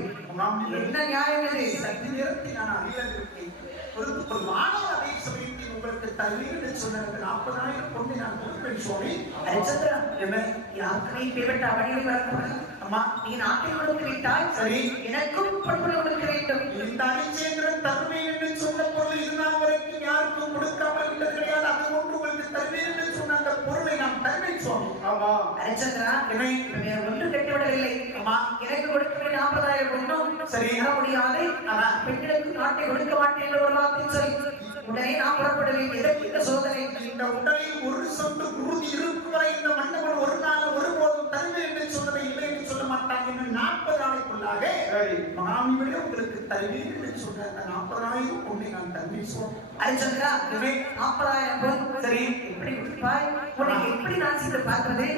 என்ன நியாயம் இது? சற்று நேரத்தில் நான் அறியாதிருக்கேன். ஒரு மாணவ அதே சமயத்தில் உங்களுக்கு தண்ணீர் சொன்ன 40,000 பொண்ணை நான் கொடுப்பேன் சுவாமி. ஹரிச்சந்திரா என்ன யாருக்கு நீ பேப்பட்ட அவனியை வளர்ப்பது? அம்மா நீ நாட்டை கொடுத்து விட்டால் சரி எனக்கும் பொருள் கொடுக்க வேண்டும். இந்த அரிச்சேந்திரன் தருவேன் என்று சொன்ன பொருள் இதுநாள் வரைக்கும் யாருக்கும் கொடுக்காமல் இருந்தது கிடையாது. அது ஒன்று உங்களுக்கு தருவேன் என்று சொன்ன அந்த பொருளை நான் தருவேன் சுவாமி. ஆமா ஹரிச்சந்திரா என்னை ஒன்று கட்டிவிடவில்லை. அம்மா எனக்கு கொடுக்க 40,000 ஒன்றும் சரி தர முடியாது. பெண்களுக்கு நாட்டை கொடுக்க மாட்டேன் என்று ஒரு வார்த்தை சொல்லி உடனே நான் புறப்படுவேன். எதற்கு இந்த சோதனை? இந்த உடலில் ஒரு சொட்டு குருதி இருக்கும் வரை இந்த மன்னவன் ஒரு நாள் ஒருபோதும் தருவேன் என்று சொன்னதை இல்லை என்று சொல்ல மாட்டான். இன்னும் 40 நாளைக்குள்ளாக மாமியிலே உங்களுக்கு தருவேன் என்று சொன்ன அந்த 40,000 பொண்ணை நான் தருவேன் சுவாமி. ஹரிச்சந்திரா 40,000 பொன் சரி எப்படி கொடுப்பாய்? உனக்கு எப்படி நான் செய்து பார்க்கிறது?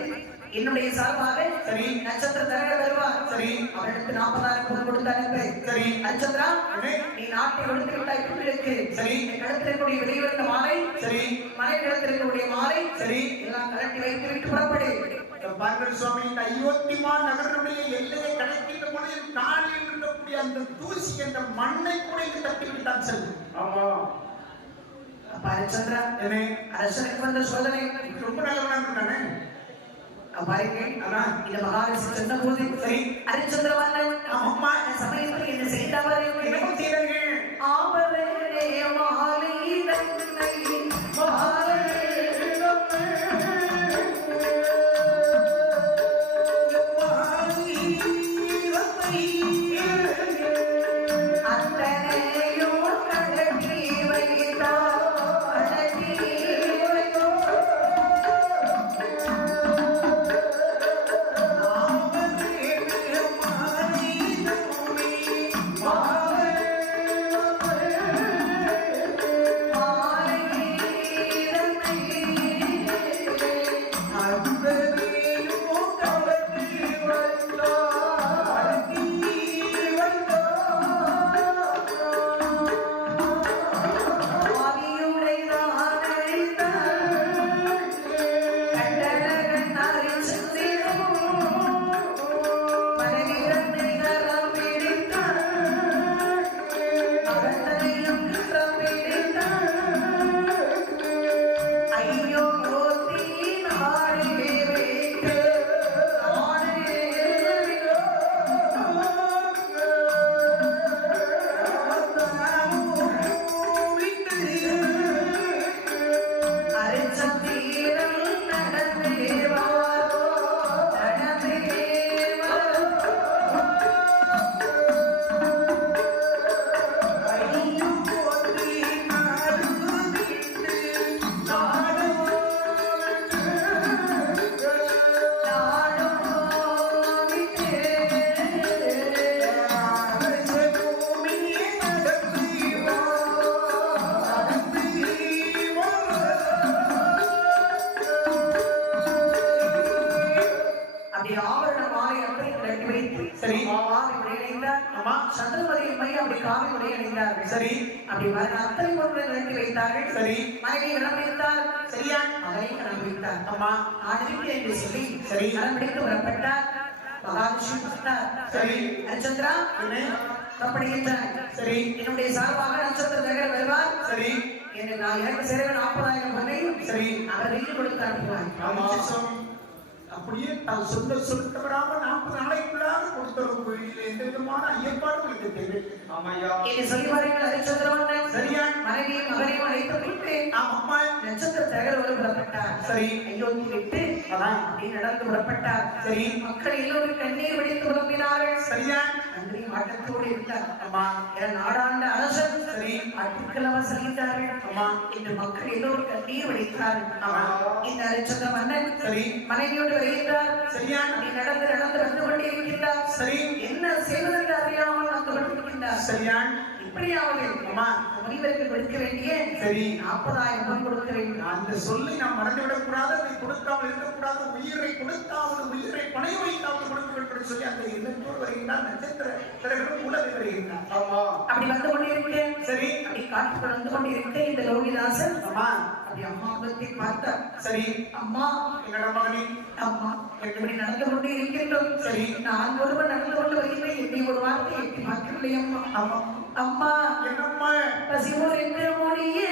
என்னுடைய சார்பாக சரி நட்சத்திர தரகர் வருவார். சரி அவர்களுக்கு 40,000 பொன் கொடுத்து அனுப்பு. சரி ஹரிச்சந்திரா நீ நாட்டை கொடுத்து விட்டாய் பெண்களுக்கு. சரி கடத்திருக்கக்கூடிய வெளிவந்த மாலை சரி மலை கடத்திருக்கக்கூடிய மாலை சரி எல்லாம் கலட்டி வைத்து விட்டு புறப்படு. பாருங்கள் சுவாமி இந்த அயோத்திமா நகரனுடைய எல்லையை கணக்கிட்ட பொழுது காலில் இருக்கக்கூடிய அந்த தூசி அந்த மண்ணை கூட இங்கு தட்டி விட்டான் செல்வம். ஆமா அப்ப ஹரிச்சந்திரா என்ன அரசனுக்கு வந்த சோதனை ரொம்ப நல்லவனா இருக்கானே. பாருங்கள் இந்த மகாராசி சொன்ன போது சரி ஹரிச்சந்திரவன் அம்மா சமயத்தில் என்ன செய்தவர்? என்ன செய்தார்கள்? ஆபரே மாலை தன்னை மாலை சரி சந்திரமதியின் மையம் அப்படி காவி உடைய அணிந்தார்கள். சரி அப்படி அத்தனை பொருட்களை நிறுத்தி வைத்தார்கள். சரி மனைவி இடம் வைத்தார். சரியா மகனை கடன் வைத்தார். அம்மா ஆதிரிக்கு என்று சொல்லி சரி கடன் பிடித்து வரப்பட்டார். மகாவிஷ்ணு பட்டார். சரி ஹரிச்சந்திரா அப்படி என்றார். சரி என்னுடைய சார்பாக நட்சத்திர நகர் வருவார். சரி என்று நான் எனக்கு சேர 40,000 பொன்னையும் சரி அவர் வெளியில் கொடுத்து அனுப்புவார். ஆமா அப்படியே நான் சொன்ன சொல்லிட்டவராக 40 நாளைக்குள்ளாக கொடுத்தரும் கோயிலில் எந்த விதமான ஐயப்பாடும் எனக்கு தேவை. ஆமாய்யா என்று சொல்லி வாருங்கள். ஹரிச்சந்திரவன் சரியா மனைவியும் மகனையும் அழைத்து விட்டு அம்மா நட்சத்திர தகவல் ஒரு புறப்பட்டார். சரி ஐயோக்கி விட்டு அப்படி நடந்து புறப்பட்டார். சரி மக்கள் எல்லோரும் கண்ணீர் வடித்து புலம்பினார்கள். சரியா நன்றி மாற்றத்தோடு இருந்தார். அம்மா நாடாண்ட அரசன் சரி அட்டுக்களவ செலுத்தார்கள். அம்மா இன்று மக்கள் எல்லோரும் கண்ணீர் வடித்தார்கள். ஆமா இந்த ஹரிச்சந்திர மன்னன் சரி மனைவியோடு வருகின்றார். சரியா அப்படி நடந்து நடந்து வந்து கொண்டே இருக்கின்றார். சரி என்ன செய்வதென்று அறியாமல் வந்து கொண்டிருக்கின்றார். சரியா இப்படியாவது அம்மா முனிவருக்கு கொடுக்க வேண்டிய சரி 40,000 கொடுக்க வேண்டும். அந்த சொல்லை நாம் மறந்துவிடக் கூடாது. அதை கொடுக்காமல் இருக்கக்கூடாது. உயிரை கொடுத்தாவது உயிரை பணைய வைத்தாவது கொடுக்க வேண்டும் என்று சொல்லி அந்த எண்ணத்தோடு வருகின்றார். நட்சத்திர திரைகளும் உலகை வருகின்றார். அப்படி வந்து கொண்டிருக்கேன். சரி அப்படி காட்டுக்கு வந்து கொண்டிருக்க இந்த லோகிதாசன் அம்மா அப்படி அம்மா முகத்தை பார்த்தார். சரி அம்மா என்னடா மகனே அம்மா இப்படி நடந்து கொண்டே இருக்கின்றோம். சரி நான் ஒருவன் நடந்து கொண்டு வருகிறேன். என்னை ஒரு வார்த்தை எட்டி பார்க்கவில்லை அம்மா. அம்மா அம்மா என்னம்மா பசி முறைந்த மொழியே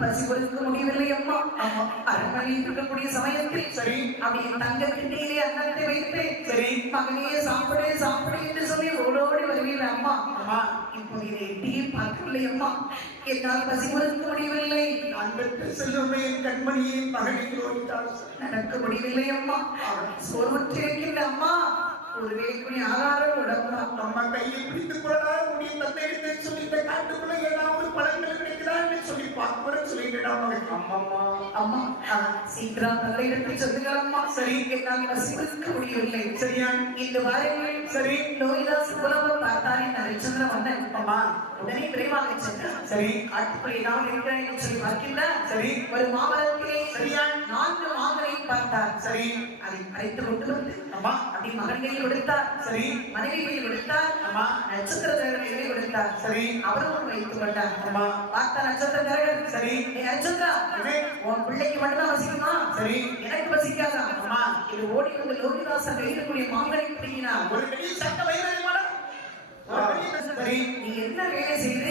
பசி கொடுக்க முடியவில்லை அம்மா. அரண்மனையில் இருக்கக்கூடிய சமயத்தில் சரி அப்படி தங்க கிண்டியிலே அன்னத்தை வைத்து சரி மகனையே சாப்பிடு சாப்பிடு என்று சொல்லி ஓடோடி வருவீர்கள் அம்மா. அம்மா இப்போது இதை எட்டியே பார்க்கவில்லை அம்மா. என்னால் பசி கொடுக்க முடியவில்லை. அன்பற்ற செல்வமே கண்மணியின் மகனில் நடக்க முடியவில்லை அம்மா. சோர்வற்றிருக்கின்ற அம்மா ஒரு வேலைக்குரிய ஆகாரம் உடம்பா நம்ம கையை பிடித்துக் கொள்ளலாம் முடியும். தந்தை எடுத்து சொல்லி இந்த காட்டுக்குள்ள ஏதாவது பழங்கள் கிடைக்குதா என்று சொல்லி பார்க்கிறேன் சொல்லிட்டான். அம்மா சீக்கிரம் தந்தை எடுத்து சொல்லுங்கள் அம்மா. சரி என்னால் பசி கொடுக்க முடியவில்லை. சரியா இந்த வாரங்கள் சரி லோகிதாஸ் புலவர் பார்த்தார் இந்த ஹரிச்சந்திர மன்னன். அம்மா உடனே விரைவாக சென்றார். சரி காட்டுக்குள்ளே ஏதாவது இருக்கிறேன் என்று சொல்லி பார்க்கின்றார். சரி ஒரு மாமரத்திலே சரியா 4 மாங்கனை பார்த்தார். சரி அதை அழைத்து கொண்டு வந்து அம்மா அப்படி மகன் கையில் விடுத்தார். சரி மனைவி கையில் விடுத்தார். அம்மா நட்சத்திர தேவனை விடுத்தார். சரி அவரும் வைத்துக் கொண்டார். அம்மா பார்த்த நட்சத்திர தேவன் சரி நட்சத்திரா உன் பிள்ளைக்கு மட்டும்தான் வசிக்குமா? சரி எனக்கு வசிக்காதா? அம்மா இது ஓடி வந்து லோகிதாசன் கையில் கூடிய மாங்கனை பிடிக்கினார். ஒரு பெரிய சட்ட வயிறு மேடம் சரி நீ என்ன வேலை செய்து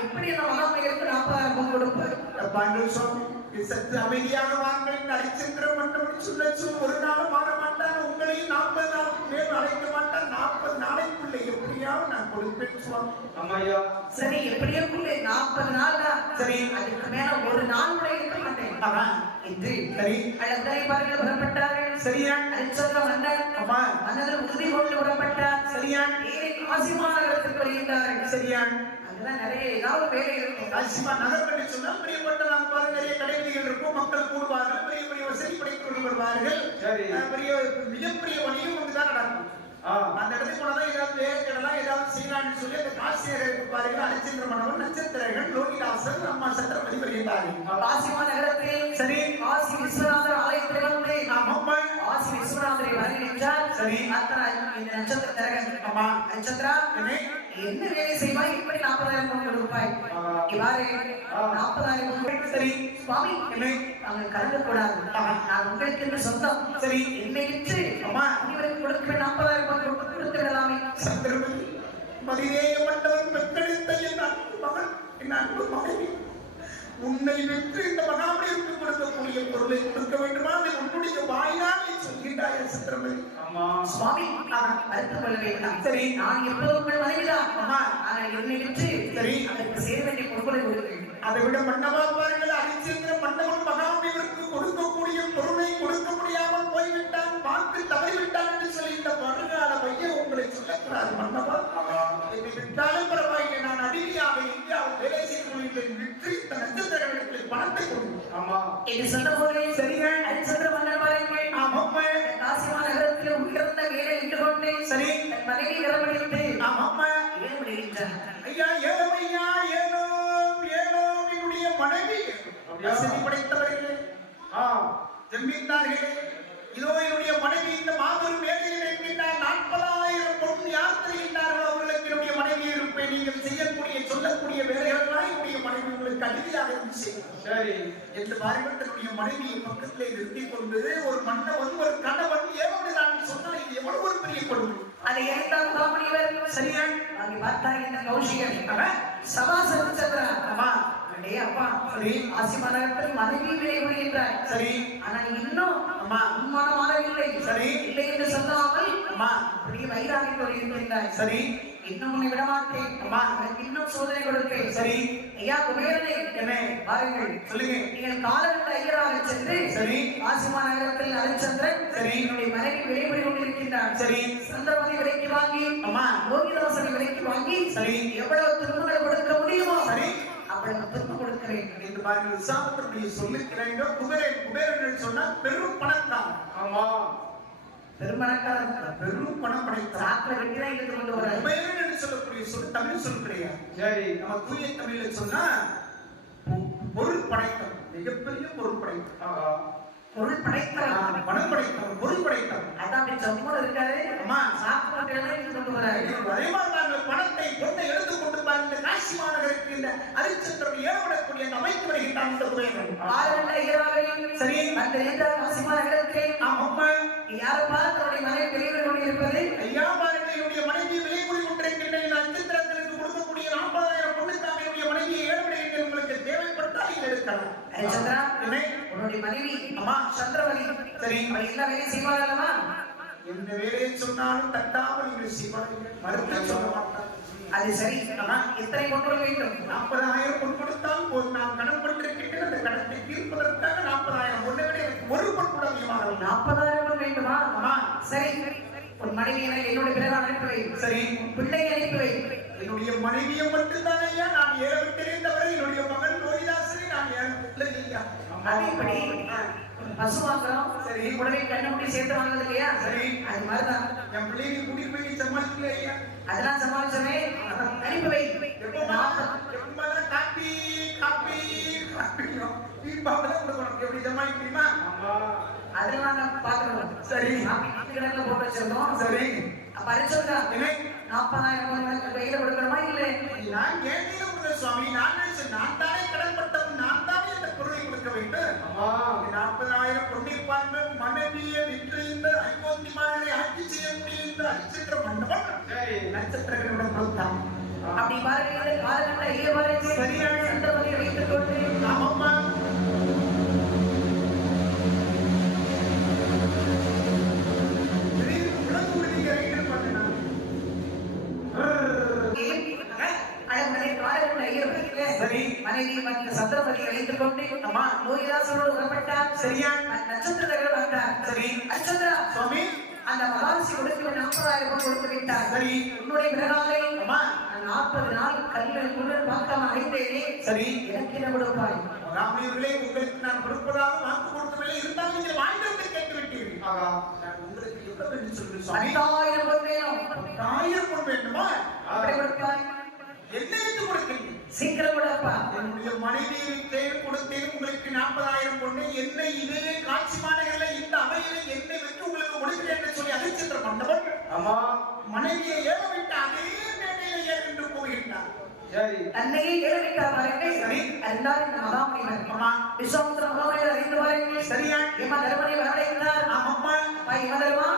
எப்படி அந்த மகாமையிற்கு 40,000 கொடுப்பார்? பாண்டு சுவாமி சற்று அமைதியாக வாங்கள் அழைச்சிருக்கிற மட்டும் சொல்ல ஒரு நாள் மாற மாட்டான். உங்களையும் 40 நாளுக்கு மேல் அழைக்க மாட்டான். 40 நாளைக்குள்ள எப்படியாவது நான் கொடுப்பேன் சுவாமி. அம்மையா சரி எப்படியோ 40 நாள் தான். சரி அதுக்கு மேல ஒரு நாள் கூட இருக்க மாட்டேன் என்று சரி அழகரை பாருங்கள் புறப்பட்டார்கள். சரியா ஹரிச்சந்திர மன்னர் அம்மா மன்னர்கள் உறுதி கொண்டு புறப்பட்டார். சரியா காசிமா நகரத்துக்கு வருகின்றார்கள். சரியா அங்கெல்லாம் நிறைய ஏதாவது வேலை இருக்கும். காசிமா நகர் என்று சொன்னால் பெரியப்பட்ட நாங்கள் பாருங்க நிறைய கடைவீதிகள் இருக்கும். மக்கள் கூடுவார்கள். பெரிய பெரிய வசதி படைத்து வருவார்கள். பெரிய மிகப்பெரிய வழியும் அங்குதான் நடக்கும். அந்த இடத்துக்கு போனதான் ஏதாவது வேலைக்கிடலாம் ஏதாவது செய்யலாம்னு சொல்லி அந்த காசியர்கள் பாருங்கள். ஹரிச்சந்திர மன்னவன் நட்சத்திரர்கள் லோகிதாசன் அம்மா சத்திரபதி வருகின்றார்கள். காசிமா நகரத்தில் சரி காசி விஸ்வநாதர் ஆலயத்தில் வந்து அம்மா காசி விஸ்வநாதரை வரவேற்றார். சரி. அத்தனை இந்த நட்சத்திர தரகன். ஆமா. நட்சத்திரா என்ன வேலை செய்வாய் இப்படி 40,000 ரூபாய் இவ்வாறு 40,000 சரி. சுவாமி என்ன அவங்க கலந்து கூடாது. நான் உங்களுக்கு என்று சொந்தம். சரி. என்னை விற்று அம்மா இவருக்கு கொடுக்க 40,000 கொடுத்து விடலாமே. சந்திரமதி மதிநேயப்பட்டவன் பெற்றெடுத்த என் அன்பு மகன், என் அன்பு மனைவி, உன்னை வென்று இந்த மகாபலிக்கு கொடுக்கக்கூடிய பொருளை கொடுக்க வேண்டுமா? அதை உன்னுடைய வாயினால் நீ சொல்கின்றாய் சந்திரமதி. சுவாமி வருத்தம் கொள்ள வேண்டாம். சரி. நான் எப்போதும் உங்கள் மனைவிதான். அம்மா ஆனால் என்னை விற்று சரி. அதற்கு சேர வேண்டிய பொருட்களை கொடுக்க அதை விட மன்னவா பாருங்கள், அரிச்சந்திர மன்னவன் மகாபலிக்கு கொடுக்கக்கூடிய பொருளை கொடுக்க முடியாமல் போய்விட்டான், பார்த்து தவறிவிட்டான் என்று சொல்லி இந்த வருங்கால பையன் உங்களை சொல்லக்கூடாது மன்னவா. என்னை விட்டாலும் பரவாயில்லை, நான் அடிமையாக இந்தியாவில் வேலை செய்து கொள்கிறேன், விற்று இந்த நட்சத்திரங்களுக்கு பணத்தை கொடுக்கும் என்று சொன்ன போதே சரிங்க. அரிச்சந்திர மன்னர் பாருங்கள், ஆமாம்மா காசிமா நகரத்தில் உயர்ந்த வேலை இட்டு கொண்டு சரி. தன் மனைவி விரமணித்து ஆமாம்மா ஏழுகிறார். ஐயா ஏழமையா ஏனோ ஏனோ என்னுடைய மனைவி வசதி படைத்தவர்களே, ஜென்மித்தார்களே, இதோ என்னுடைய மனைவி இந்த மாபெரும் வேலையில் இருக்கின்றார். 40,000 பொன் யார் தருகின்றார்களோ அவர்களுக்கு என்னுடைய மனைவி இருப்பேன். நீங்கள் செய்யக்கூடிய சொல்லக்கூடிய வேலைகள்லாம் என்னுடைய மனைவி உங்களுக்கு அடிமையாக இருந்துச்சு என்று பாருங்கள். தன்னுடைய மனைவியை பக்கத்திலே நிறுத்திக் கொண்டு ஒரு மன்னவன் ஒரு கணவன் ஏவடி நான் சொன்னால் இது எவ்வளவு ஒரு பெரிய கொடுமை. அதை எரித்தால் பாமணிவர் சரியா அங்கே பார்த்தா இந்த கௌஷிகன் சபாசன் சந்திரா. ஆமா அடே அப்பா சரி. காசிமா நகரத்தில் மனைவி விலை புரிகின்றாய். சரி. ஆனால் இன்னும் அம்மா உண்மானமானவில்லை. சரி. இல்லை என்று சொல்லாமல் அம்மா அப்படியே வைராகியத்தோடு இருக்கின்றாய். சரி. இன்னும் உன்னை விடமாட்டேன். அம்மா உனக்கு இன்னும் சோதனை கொடுப்பேன். சரி. ஐயா குபேரனே என்ன பாருங்கள், சொல்லுங்க. நீங்கள் காலகட்ட ஐயராக சென்று சரி. காசிமா நகரத்தில் ஹரிச்சந்திரன் சரி. என்னுடைய மனைவி விலைபுரி கொண்டிருக்கின்றார். சரி. சந்திரமதி விலைக்கு வாங்கி அம்மா லோகிதாசனை விலைக்கு வாங்கி சரி. எவ்வளவு திருமணம் கொடுக்க முடியுமோ சரி. அவ்வளவு திரும்ப கொடுக்கிறேன் என்று பாருங்கள். விசாபத்தினுடைய சொல்லுக்கிறேன். குபேரன் குபேரன் சொன்னா பெரும் பணக்காரன். ஆமா பெருமணக்காரன் பெரும் பணம் படைத்தான். சாக்கில வெட்டிதான் எடுத்து கொண்டு வர குபேரன் என்று சொல்லக்கூடிய சொல் தமிழ் சொல் கிடையாது. சரி. நம்ம தூய தமிழ்ல சொன்னா பொருள் படைத்தவன், மிகப்பெரிய பொருள் படைத்தவன், பொருள் படைத்தவன், பணம் படைத்தவன், பொருள் படைத்தவன். அதான் ஜம்முல இருக்காரு. அம்மா சாக்கு மட்டும் எடுத்து கொண்டு வராரு. அதே மாதிரி நாங்கள் பணத்தை பொண்ணை எடுத்துக் கொண்டு பாருங்க. காசி மாநகருக்கு இந்த ஹரிச்சந்திரன் ஏவப்படக்கூடிய அந்த அமைத்து வருகின்றான் இந்த குபேரன். ஆரண்ட ஐயராக சரி. அந்த நேதார் காசிமா நகரத்திலே ஆமாம்மா யாரை பார்த்து அவருடைய மனைவி வெளியே கொண்டிருப்பது. ஐயா பாருங்க, என்னுடைய மனைவி விலை கூறி கொண்டிருக்கின்ற இந்த நட்சத்திரத்திற்கு கொடுக்கக்கூடிய 40,000 பொண்ணுக்காக என்னுடைய மனைவியை ஏழுபடுகின்ற உங்களுக்கு தேவைப்பட்டால் இதை எடுக்கலாம். சந்திரா என்ன உன்னுடைய மனைவி அம்மா சந்திரவதி சரி. அவள் எல்லா வேலையும் செய்வாள் அல்லவா? எந்த வேலையை சொன்னாலும் தட்டாமல் நீங்கள் செய்வார்கள், மறுத்து சொல்ல மாட்டார். அது சரி. எத்தனை கொண்டு வர வேண்டும்? 40,000 பொன் கொடுத்தால் போதும். நான் கடன் கொண்டிருக்கின்றேன், அந்த கடனை தீர்ப்பதற்காக 40,000 பொண்ணை விட எனக்கு ஒரு பொன் கூட அதிகமாக 40,000 வேண்டுமா? அம்மா சரி. உன் மனைவியை என்னுடைய பிறகு அனுப்பி வை. சரி. பிள்ளையை அனுப்பி வை. என்னுடைய மனைவியை மட்டும்தான் ஐயா நான் ஏழ விட்டேன், தவிர என்னுடைய மகன் ரோஹிதாசனை நான் ஏழ விட்டல ஐயா. அது எப்படி? பசு வாங்குறோம். சரி. உடனே கண்ணு முடி சேர்த்து வாங்குறது இல்லையா? சரி. அது மாதிரிதான் என் பிள்ளையை கூட்டிட்டு போய் சமாளிக்கல ஐயா. அதெல்லாம் சமாளிச்சோமே. அனுப்பி வை. எப்பதான் காப்பி காப்பி காப்பியும் தீபாவளி கொடுக்கணும். எப்படி சமாளிக்கிறீமா? அதெல்லாம் நான் பாக்குறோம். சரி. கிடக்குல போட்டு வச்சிருந்தோம். சரி. அப்ப அரிச்சோக்கா என்ன 40,000 கையில கொடுக்கணுமா இல்லை? நான் கேட்டீங்க முதல் சுவாமி, நான் நினைச்சேன் நான் தானே கடன்பட்டவன், நான் தானே அந்த பொருளை கொடுக்க வேண்டும். 40,000 பொன்னிப்பாங்க மனைவியை விற்று இந்த ஐங்கோத்திமாரை ஆட்சி செய்யக்கூடிய இந்த நட்சத்திர மண்டபம் நட்சத்திரங்களுடன் கொடுத்தான். அப்படி பாருங்க காலகட்ட ஐய பாருங்க. சரியான சந்திரவதியை வைத்துக் கொண்டு ஆமாம்மா மனைவி சந்திரவதி வைத்துக் கொண்டு லோகிதாசனோடு உடன்பட்டார். சரியா நட்சத்திரங்கள் வந்தார். சரி. நட்சத்திரா சுவாமி அந்த மகாரிஷி கொடுக்க 40,000 கொடுத்து விட்டார். சரி. உன்னுடைய பிறகாலே அம்மா 40 நாள் கல்லில் முன்னர் பார்க்காம அழைத்தேனே. சரி. எனக்கு என்ன கொடுப்பாய்? ராமலியர்களே, உங்களுக்கு நான் கொடுப்பதாக வாக்கு கொடுக்கவில்லை, இருந்தாலும் நீங்கள் வாய்ந்திருந்து கேட்டு விட்டீர்கள். நான் உங்களுக்கு எவ்வளவு என்று சொல்கிறேன் சுவாமி? 10,000 பொன் வேணும். 10,000 பொன் வேண்டுமா? அப்படி கொடுப்பாய்? என்ன வைத்து கொடுக்கிறீங்க? சீக்கிரம் கொடுப்பா. என்னுடைய மனைவியை தேர் கொடுத்தேன் உங்களுக்கு 40,000 பொண்ணு. என்னை இதே காட்சி மாநகரில் இந்த அவையில என்னை வைத்து உங்களுக்கு கொடுக்கிறேன் என்று சொல்லி அதிர்ச்சித்திரம் மனைவியை ஏறவிட்டு அதே மேடையில ஏறிட்டு போகின்றார். தன்னையே ஏறவிட்டார் பாருங்கள். சரி. அதுதான் இந்த மகாமுனிவர். விஸ்வாமித்திர மகாமுனிவர் அறிந்து பாருங்கள். சரியா? யம தர்மனை வரவழைக்கிறார். ஆமாம்மா. யம தர்மா,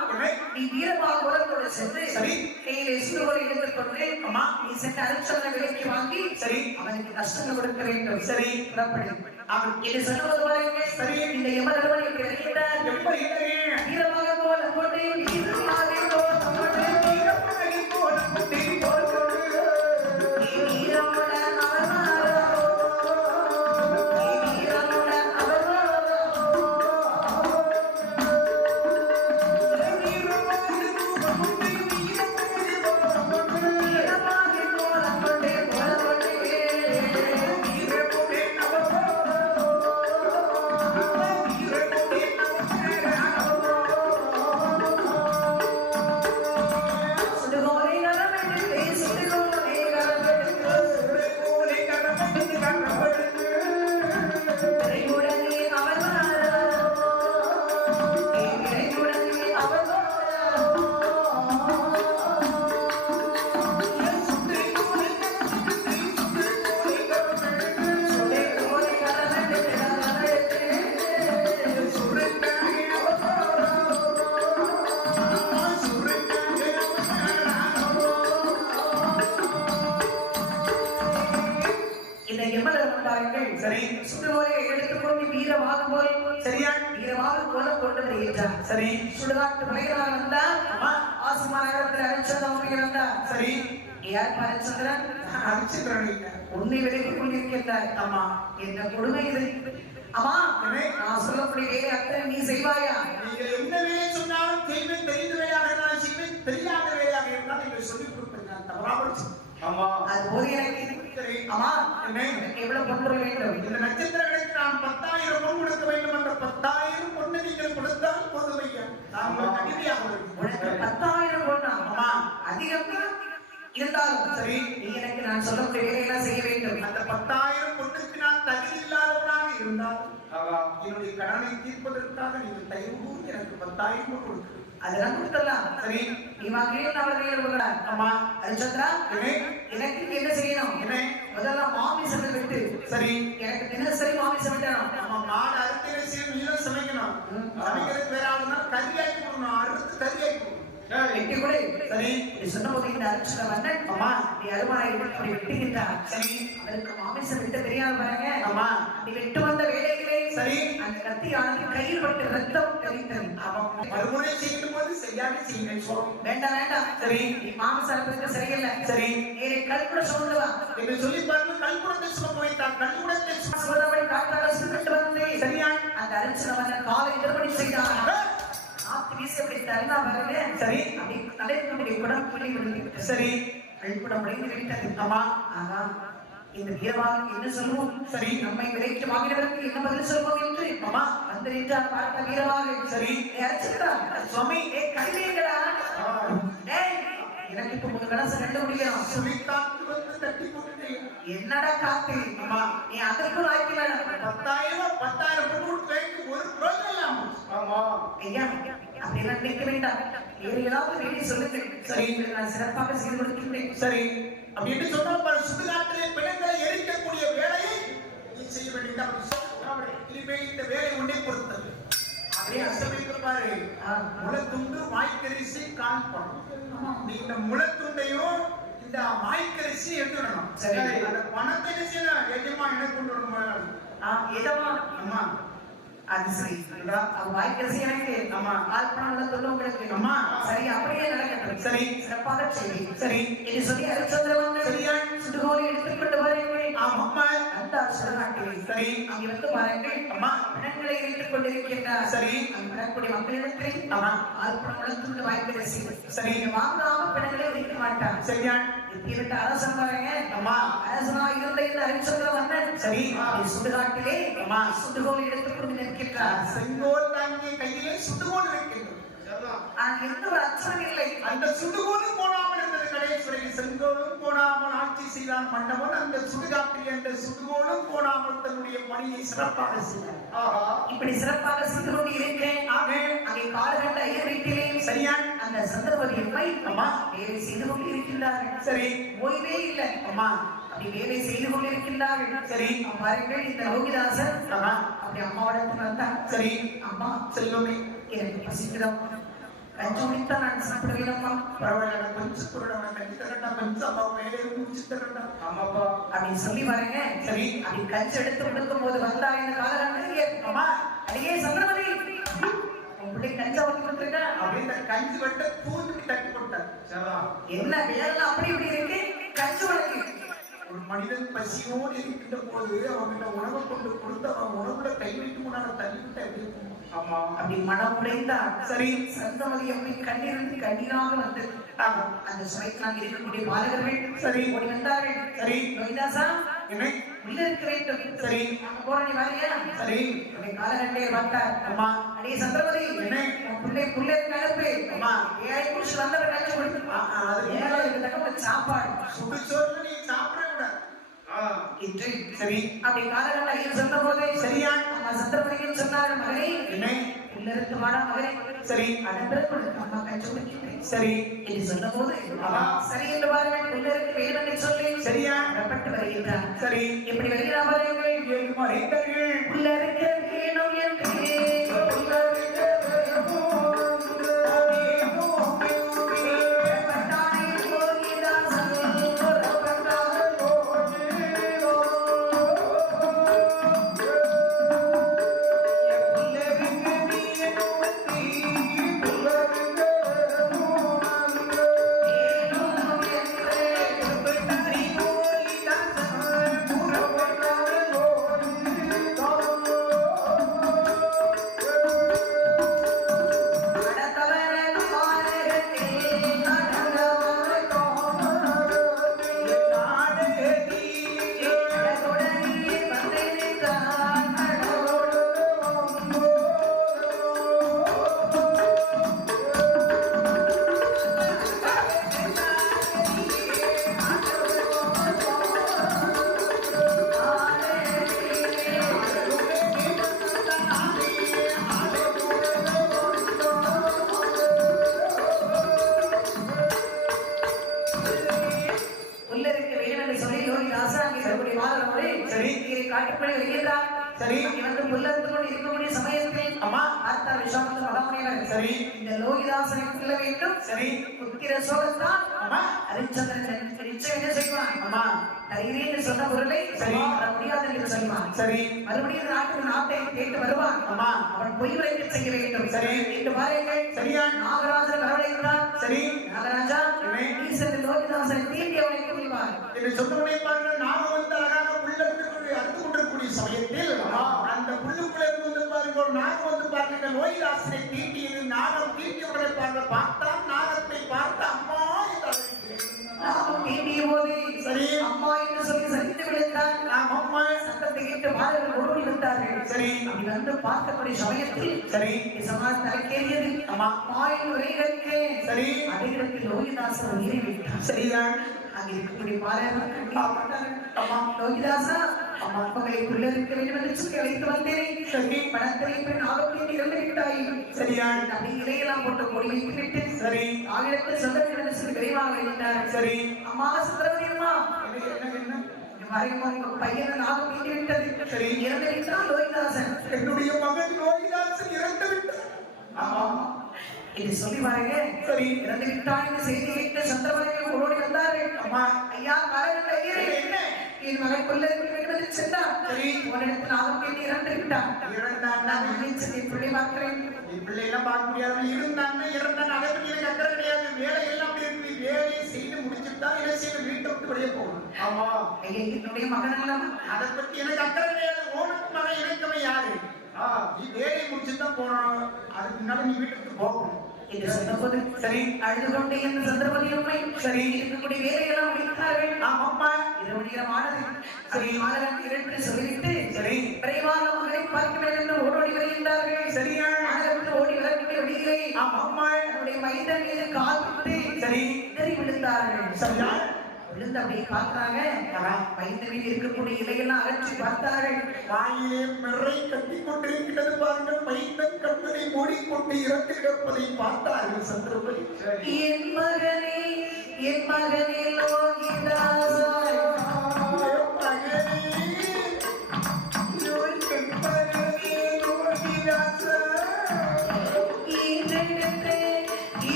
நீ வீரமாக உலகத்தோடு சென்று சரி. கையிலே சுடுகோலை எடுத்துக்கொண்டு அம்மா நீ சென்று அரிச்சந்திரனை விலைக்கு வாங்கி சரி அவனுக்கு கஷ்டங்கள் கொடுக்க வேண்டும். சரி புறப்படு. அவன் இது சொன்னது பாருங்கள். சரி. இந்த யம தர்மனை எப்படி அறிகிறார்? எப்படி வீரமாக போல போட்டு வீரமாக போல போட்டு வீரமாக போல போட்டு வீரமுடன் அவனாரோ வீரமுடன் அவனாரோ வீரமாக போல போட்டு போல போட்டு சுடுகோலை நரமெடுத்து சுடுகோலை நரமெடுத்து விரைவுடனே அவனாரோ விரைவுடனே அவனாரோ சுடுகோலை நரமெடுத்து இந்த யமதர்மன் பாருங்கள். சரி. சுடுகோலை எடுத்துக்கொண்டு வீரமாக போல சரியா? வீரமாக போல கொண்டு வருகிறார். சரி சுடுகாட்டு மலைகளால் வந்தார். ஆசுமா நகரத்தில் அரிச்சந்திரன் இருந்தார். சரி யார் அரிச்சந்திரன்? அரிச்சந்திரன் உன்னை விலைக்கு கொண்டிருக்கின்றார். ஆமா என்ன கொடுமை இது? அம்மா, நான் சொல்லக்கூடிய வேலை அத்தனை நீ செய்வாயா? நீங்கள் என்ன வேலை சொன்னாலும் செய்வேன். தெரிந்த வேலையாக இருந்தாலும் செய்வேன். தெரியாத வேலையாக இருந்தால் நீங்கள் சொல்லிக் கொடுப்பேன். நான் தவறாமல் ஆமா அது போது எனக்கு சரி அம்மா, என்ன எவ்வளவு பொருள் வேண்டும்? இந்த நட்சத்திரங்களுக்கு நான் 10,000 பொன் கொடுக்க வேண்டும். என்ற 10,000 பொண்ணு நீங்கள் கொடுத்தால் போதும் ஐயா. நாங்கள் அடிமையாக உனக்கு 10,000 பொண்ணா? ஆமா அதிகம் இருந்தாலும் சரி நீ எனக்கு நான் சொல்லக்கூடிய வேலையெல்லாம் செய்ய வேண்டும். அந்த 10,000 பொண்ணுக்கு நான் தகுதி இல்லாதவனாக இருந்தால் என்னுடைய கடனை தீர்ப்பதற்காக நீங்கள் தயவு எனக்கு 10,000 பொன் கொடுக்க அதெல்லாம் கொடுத்துடலாம். சரி நீ வாங்கியே அவர்கள் ஆமா அரிச்சந்திரா, எனக்கு என்ன செய்யணும்? என்ன முதல்ல மாமிசத்தை விட்டு சரி எனக்கு தினசரி மாமிசம் விட்டணும். நம்ம மாடு அறுத்து செய்யணும். நீங்களும் சமைக்கணும். சமைக்கிறதுக்கு வேற ஆளுனா கறியாக்கி போடணும். அறுத்து கறியாக்கி போடணும். வெட்டி கொடு. சரி நீ சொன்னபோது இந்த அரிச்சந்திர வந்தன் ஆமா நீ அருமாய் அப்படி வெட்டுகின்றார். சரி அவருக்கு மாமிசம் விட்டு தெரியாது பாருங்க. ஆமா நீ வெட்டு வந்த வேலைகளே சரி அந்த கத்தியானது கையில் பட்டு ரத்தம் தெளித்தது. மறுமுறை செய்யும் போது செய்யாம செய்யுங்கள் சொல்றோம். வேண்டாம் வேண்டாம். சரி நீ மாமிசம் அறுப்பதற்கு சரியில்லை. சரி நீ கல்குட சொல்லுவா. நீங்கள் சொல்லி பாருங்க. கல்குடத்தை சுமக்க வைத்தார். கல்குடத்தை சுமதவரை காட்டாக சுமட்டு வந்து சரியா அந்த அரிச்சந்திர வந்தன் காலை திருப்பணி செய்தார். ஆத்து வீசி அப்படி தருணா பாருங்க. சரி அப்படி தலைவனுடைய குடம் புள்ளி விழுந்து சரி கல்குடம் முடிந்து விட்டது. ஆமா ஆனா இந்த வீரவாக என்ன சொல்லுவோம்? சரி நம்மை விலைக்கு வாங்கினவருக்கு என்ன பதில் சொல்வோம் என்று ஆமா வந்து நின்றார் பார்த்த வீரவாக. சரி அரிச்சந்திரா, சுவாமி கல்வியங்களா? எனக்கு இப்ப உங்க கலச கண்டுபிடிக்கணும். சுமி காத்து வந்து தட்டி போட்டு என்னடா காத்து? ஆமா நீ அதற்குள் ஆக்கி வேணும். 10,000 பொண்ணு கொடுத்து ஒரு பிரோஜனம் இல்லாம ஆமா ஐயா, அப்படியெல்லாம் நினைக்க வேண்டாம். வேறு ஏதாவது வேலை சொல்லுங்க. சரி நான் சிறப்பாக செய்து கொடுக்கின்றேன். சரி அப்படின்னு சொன்னா சுடுகாட்டிலே பிணங்களை எரிக்கக்கூடிய வேலையை நீ செய்ய வேண்டியது. இனிமே இந்த வேலை உன்னை பொறுத்தது. அப்படியே அசமைக்கு பாரு. முளத்துண்டு வாய்க்கரிசி கால் பணம். நீ இந்த முளத்துண்டையும் இந்த வாய்க்கரிசி எடுத்துடணும். சரி அந்த பணத்தை எஜமா எனக்கு கொண்டு வரணும். எதமா? அம்மா அது சரி. அவன் வாய்க்கரிசி எனக்கு ஆமா ஆழ்பணம் சொல்ல உங்களுக்கு அம்மா சரி அப்படியே நடக்கட்டும். சரி சிறப்பாக செய்தி. சரி இது சொல்லி அரிச்சந்திரன் சரியா சுடுகோலை எடுத்துக்கொண்டு வருங்கள். ஆமாம்மா அந்த சுடுகாட்டில் சரி அங்கே வந்து பாருங்கள். அம்மா பிணங்களை வைத்துக் கொண்டிருக்கின்றார். சரி அங்கு வரக்கூடிய மக்களிடத்தில் ஆமா ஆழ்பணம் வளர்த்துள்ள வாய்க்கரிசி சரி வாங்காம பிணங்களை வைக்க மாட்டார். சரியா இப்படிப்பட்ட அரசன் பாருங்க. அம்மா அரசனா இருந்த இந்த அரிச்சந்திர வந்தன் சரி சுடுகாட்டிலே அம்மா சுடுகோலை எடுத்துக்கொண்டு நிற்கின்றார். செங்கோல் தாங்கிய கையிலே சுடுகோல் வைக்கின்றது. எந்த ஒரு அச்சமும் இல்லை. அந்த சுடுகோலும் போடாமல் இருந்தது. கடைசி செங்கோலும் போடாமல் ஆட்சி ஆட்சி செய்தான் மன்னவன் அந்த சுடுகாட்டில் என்ற சுடுகோடும் போடாமல் தன்னுடைய பணியை சிறப்பாக செய்தார். இப்படி சிறப்பாக செய்து கொண்டு இருக்கேன். அங்கே காலகட்ட ஐயர் வீட்டிலே சரியான் அந்த சந்தர்ப்பத்தை வேலை செய்து கொண்டு இருக்கின்றார்கள். சரி, ஓய்வே இல்லை. அப்படி வேலை செய்து கொண்டு இருக்கின்றார்கள். சரி, பாருங்கள் இந்த லோகிதாசன் அப்படி அம்மாவிடத்தில் வந்தார். சரி, அம்மா செல்வமே எனக்கு பசிக்கிறோம், கஞ்சி குடித்தா நான் சாப்பிட வேணுமா? பரவாயில்ல, கொஞ்சம் பொருள் கஞ்சி தரட்டா, கொஞ்சம் அம்மா வேலையை முடிச்சு தரட்டா. ஆமாப்பா அப்படின்னு சொல்லி பாருங்க. சரி, அப்படி கஞ்சி எடுத்து கொடுக்கும் போது வந்தா இந்த காலகட்டத்தில் அம்மா அடியே சந்திரமதி உங்களுடைய கஞ்சா வந்து கொடுத்துருக்கா அப்படின்னு கஞ்சி வட்ட தூக்கி தட்டி போட்டார். என்ன வேலை அப்படி இப்படி இருக்கு கஞ்சி உனக்கு. ஒரு மனிதன் பசியோடு இருக்கின்ற போது அவங்கிட்ட உணவை கொண்டு கொடுத்து அவன் உணவுல கை வைக்கும் முன்னாடி தள்ளிவிட்ட எப்படி இருக்கும்? ஆமா, அப்படி மனம் உடைந்தார். சரி, சந்தமதி அப்படி கண்ணீரிருந்து கண்ணீராக வந்து அந்த சமயத்தில் இருக்கக்கூடிய பாலகர்கள் சரி ஓடி வந்தார்கள். சரி, லோகிதாசா என்ன உள்ள இருக்க வேண்டும். சரி, போற நீ வாரியா? சரி, காலகட்டையை பார்த்தார். அம்மா அடே சந்திரமதி என்ன புள்ளை கலப்பு அம்மா ஏழை புருஷ வந்தவர் கஞ்சி கொடுத்து அது ஏழை தக்க சாப்பாடு சுடுச்சோறு நீ சாப்பிட கூடாது. சரி, அப்படி காலகட்ட ஐயர் சொன்ன போது சரியா அம்மா சந்திரமதிக்கு சொன்னார், மகனே என்ன உள்ள இருக்கு வாடா மகனே. சரி, அடம்பிறகு அம்மா கஞ்சி குடிக்கிறேன். சரி என்று சொன்ன போது சரி என்று பாருங்கள், உள்ள இருக்கு வேண்டும் என்று சொல்லி சரியா புறப்பட்டு வருகின்றார். சரி, எப்படி வருகிறார் பாருங்கள். உள்ள இருக்க வேணும் என்று காட்டுக்குள்ளே வருகிறார். சரி, இவர்கள் முல்லத்துடன் இருக்கக்கூடிய சமயத்தில் அம்மா பார்த்தார் விஸ்வாமித்திர மகாமுனிவர். சரி, இந்த லோகிதாசனை கொல்ல வேண்டும். சரி, புத்திர சோகத்தான் அம்மா ஹரிச்சந்திரன் நிச்சயம் என்ன செய்வான்? அம்மா தைரியன்னு சொன்ன பொருளை சரி வர முடியாது என்று சொல்வான். சரி, மறுபடியும் நாட்டை கேட்டு வருவான். அம்மா அவன் பொய் உரைக்க செய்ய வேண்டும். சரி, என்று பாருங்கள். சரியா நாகராஜன் வரவழைக்கிறார். சரி, நாகராஜா நீ சென்று லோகிதாசனை தீண்டி அவனை கொள்வார் என்று சொன்னவுடனே பாருங்கள், நாம வந்து அழகாக புல்லத்துக்கு அறுத்து கொண்டிருக்கூடிய சமயத்தில் அந்த புல்லுக்குள்ளே இருந்து பாருங்க ஒரு நாகம் வந்து பாருங்க லோகிதாசனை தீண்டியது. நாகம் தீண்டியவுடனே பாருங்க பார்த்தான், நாகத்தை பார்த்து அம்மா என்று தீண்டிய போது சரி அம்மா என்று சொல்லி சரிந்து விழுந்தார். அம்மா சத்தத்தை கேட்டு மாணவர்கள் ஓடி வந்தார்கள். சரி, அப்படி வந்து பார்க்கக்கூடிய சமயத்தில் சரி சமாஜ் தலைக்கேறியது. அம்மா அம்மாயின் உரைகளுக்கு சரி அடிகளுக்கு லோகிதாசன் உயிரை விட்டார். சரியா அங்கே இருக்கக்கூடிய பாலகர்கள் லோகிதாசா அம்மா மகளை உள்ள இருக்க வேண்டும் என்று சொல்லி அழைத்து வந்தேன். சரி, பணத்தை பெண் ஆரோக்கியம் இறந்து விட்டாய். சரியா அப்படி இலையெல்லாம் போட்டு கொடி வைத்து விட்டு சரி ஆகிடத்தில் சொல்ல வேண்டும் என்று சொல்லி விரைவாக வைத்தார். சரி, அம்மா சந்திரவதி அம்மா என்ன பையன் நாகம் மீண்டு விட்டது. சரி, இறந்து விட்டான் லோகிதாசன். என்னுடைய மகன் லோகிதாசன் இறந்து விட்டார். ஆமா இது சொல்லி பாருங்க. சரி, இறந்து விட்டான் என்று செய்தி வைத்து சந்திரவதிகள் ஓடி வந்தார்கள். அம்மா ஐயா காலங்கள் ஐயரே என் மகன் கொல்ல வேண்டும் என்று சென்றார். சரி, உன்னிடத்தில் நாகம் மீண்டு இறந்து விட்டான். இறந்தான் பிள்ளை பார்க்கிறேன். பிள்ளை எல்லாம் பார்க்க முடியாது. இருந்தான்னு இறந்தான் அதை பற்றி எனக்கு அக்கறை கிடையாது. வேலை எல்லாம் அப்படி இருக்கு. வேலையை செய்து முடிச்சுட்டா என்ன செய்ய வீட்டை விட்டு வெளியே போகணும். ஆமா ஐயா என்னுடைய மகன் எல்லாம் அதை பத்தி எனக்கு அக்கறை கிடையாது. ஓனுக்கு மகன் எனக்கவன் யாரு? நீ வேலையை முடிச்சுதான் போனோம். அதுக்கு முன்னாடி நீ வீட்டுக்கு போகணும் என்று சொன்னபோது சரி அழுது கொண்டே என்று சந்திரபதியம்மை சரி இருக்கக்கூடிய வேலையெல்லாம் முடித்தார்கள். ஆமாப்பா இரவு நேரமானது. சரி மாணவன் இரண்டு சொல்லிவிட்டு சரி விரைவாக மகளை பார்க்க வேண்டும் என்று ஓடோடி வருகின்றார்கள். சரியா மாணவன் ஓடி வரக்கூடிய வழியிலே ஆமாப்பா அவருடைய மைந்தன் மீது கால் விட்டு சரி விழுந்தார்கள். சரியா விழுந்து அப்படியே பார்த்தாங்க. வயிற்றில் இருக்கக்கூடிய இலையெல்லாம் அகற்றி பார்த்தார்கள். வாயிலே மிறை கட்டி கொண்டிருக்கிறது பாருங்கள். மைந்தன் கண்களை மூடிக்கொண்டு இறந்து கிடப்பதை பார்த்தார்கள் சந்திரபதி. என் மகனே லோகிதாசா,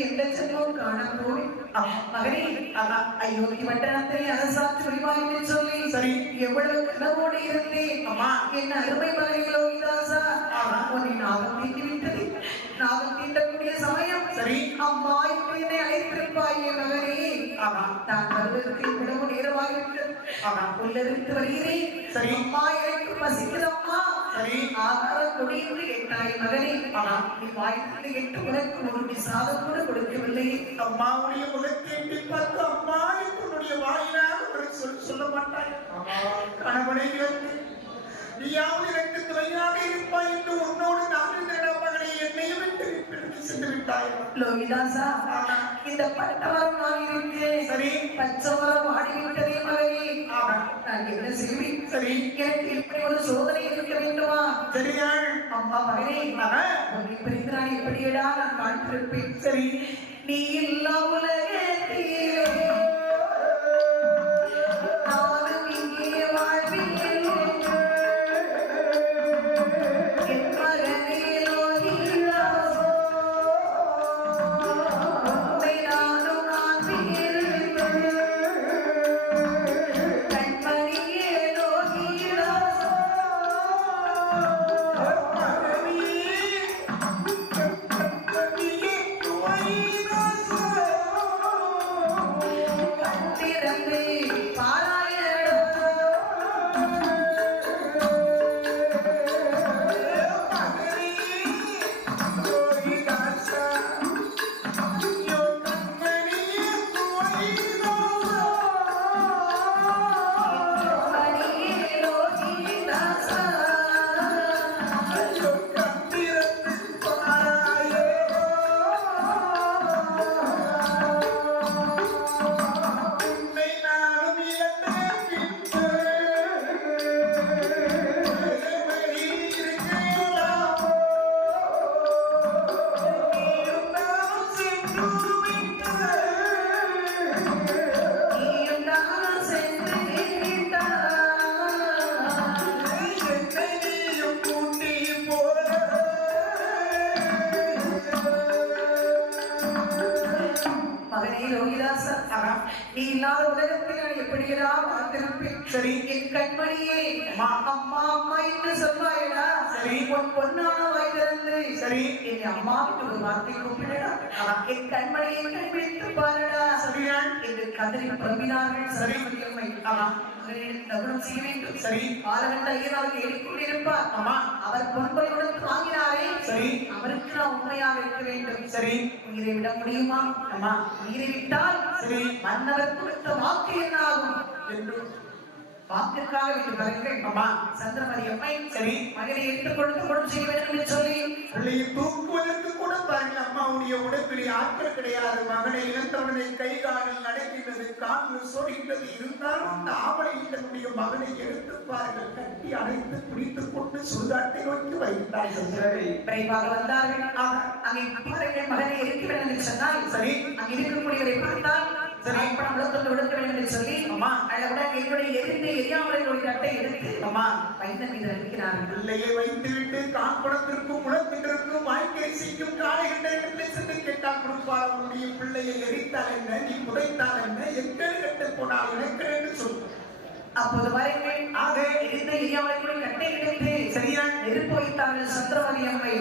எந்த ஜென்மம் காண மகனே அயோத்தி வட்டணத்தை அரசாட்சி புரிவாய் சொல்லி சரி எவ்வளவு கனவோடு இருந்தேன். என் அருமை மகனே லோகிதாசா, உன்னை நாகம் தீண்டி விட்டது. நாகம் தீண்டக்கூடிய சமயம் சரி அம்மா என்னை அழைத்திருப்பாய் மகனே. நான் வருவதற்கு இவ்வளவு நேரமாகிவிட்டது. உள்ளிருந்து வருகிறேன். சரி அம்மா எனக்கு பசிக்கிறம்மா. சரி ஆகார கொடியின்றி கேட்டாய் மகனே. நீ வாய்த்து கேட்டு உனக்கு ஒரு விசாதம் கூட கொடுக்கவில்லை. அம்மாவுடைய முகத்தை எட்டி பார்த்து அம்மா என்னுடைய வாயிலாக ஒரு சொல்ல மாட்டாய். கணவனை இழந்து நீயாவது எனக்கு துணையாக இருப்பாய் என்று உன்னோடு நான் மகனை என்னையும் விட்டு சென்று விட்டாய். லோகிதாசா, இந்த பட்டவரம் நான் இருக்கிறேன். சரி பச்சவரம் ஆடிவிட்டதே மகனே. நான் என்ன செய்வேன்? சரி எனக்கு இப்படி ஒரு சோதனை இருக்க வேண்டுமா? சரியாள் அம்மா மகனே, உன்னை பிரிந்து நான் எப்படியடா நான் காத்திருப்பேன். சரி நீ இல்லா உலகத்திலே நானும் இங்கே வாழ்வேன். என் மகனே லோகிதாசா, உன்னை நானும் காண்பேன். கண்மணியே லோகிதாசா, கண்திறந்து பாராயணா. மகனே லோகிதாசா, நீ இல்லாத உலகத்தில் நான் எப்படியெல்லாம் வாழ்ந்திருப்பேன். சரி என் கண்மணியே அம்மா அம்மா என்று சொல்வாயடா சரி உன் பொன்னான வாய் திறந்து சரி என் அம்மா ஒரு வார்த்தை கூப்பிடடா என் கண்மணியை கண்பிடித்து பாருடா சரிதான் என்று கதறி புலம்பினார்கள் சரி. சரஸ்வதியம்மை. ஆமா மகனிடம் தகுனம் செய்ய வேண்டும். சரி பாலகண்ட ஐயனார் கேட்டுக்கொண்டிருப்பார். ஆமா அவர் பொன்பையுடன் வாங்கினாரே சரி அவருக்கு நான் உண்மையாக இருக்க வேண்டும். சரி உயிரை விட முடியுமா? ஆமா உயிரை விட்டால் சரி மன்னவர் கொடுத்த வாக்கு என்ன ஆகும் என்று வாக்குக்காக வேண்டிய பாருங்கள். ஆமா சந்திரமதி அம்மை சரி மகனை எடுத்துக்கொண்டு குணம் செய்ய வேண்டும் என்று சொல்லி பிள்ளையை தூக்குவதற்கு கூட பாருங்கள் அம்மாவுடைய உடற்பிடி ஆட்கள் கிடையாது. மகனை இழந்தவனை கை காலில் நடக்கின்றது, காலில் சோறுகின்றது. இருந்தாலும் அந்த ஆவலையில் தன்னுடைய மகனை எடுத்து பாருங்கள் கட்டி அணைத்து பிடித்துக் கொண்டு சுடுகாட்டை நோக்கி வைத்தார்கள். விரைவாக வந்தார்கள். அங்கே பாருங்கள் மகனை இருக்க வேண்டும் என்று சொன்னால் சரி அங்கே இருக்கக்கூடியவரை பார்த்தால் சரி பணம் விளக்கத்தை விடுக்க வேண்டும் என்று சொல்லி அம்மா அதனுடன் என்னுடைய எரிந்து எரியாமல் ஒரு கட்டை எடுத்து அம்மா வைத்த மீது இருக்கிறார்கள். பிள்ளையை வைத்துவிட்டு கான்படத்திற்கும் முழத்திற்கும் வாய்க்கரிசிக்கும் காலைகிட்ட சென்று கேட்டால் கொடுப்பார். அவனுடைய பிள்ளையை எரித்தால் என்ன, நீ புதைத்தால் என்ன, எங்கள் கட்டு போனால் எனக்கு என்று சொல்லு. அப்போது பாருங்கள் ஆக எரிந்த எரியாமல் கூட கட்டை எடுத்து சரியா நெருப்பு வைத்தார்கள் சந்திரமதி அம்மை.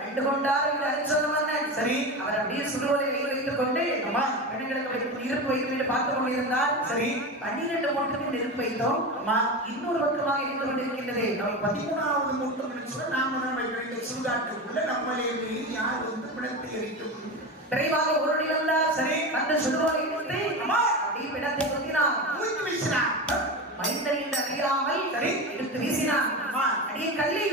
கண்டு கொண்டார் என்று அரிச்சோன மன்னன். சரி அவர் அப்படியே சுடுவதை வைத்துக் கொண்டு அம்மா பெண்களுக்கு நெருப்பு வைத்து பார்த்துக் கொண்டிருந்தார். சரி 12 மூட்டுக்கு நெருப்பு வைத்தோம். அம்மா இன்னொரு பக்கமாக இருந்து கொண்டிருக்கின்றது. நம்ம 13வது மூட்டம் சொல்ல நாம தான் வைக்கிற சுடுகாட்டுக்குள்ள நம்மளே யார் வந்து பிணத்தை எரிக்கும். விரைவாக ஓடி வந்தார். சரி அந்த சுடுவதை கொண்டு அப்படி பிணத்தை கொத்தினார். ஊற்றி வீசினார். மைந்தன் என்று அறியாமல் சரி எடுத்து வீசினார். அடியே கல்லை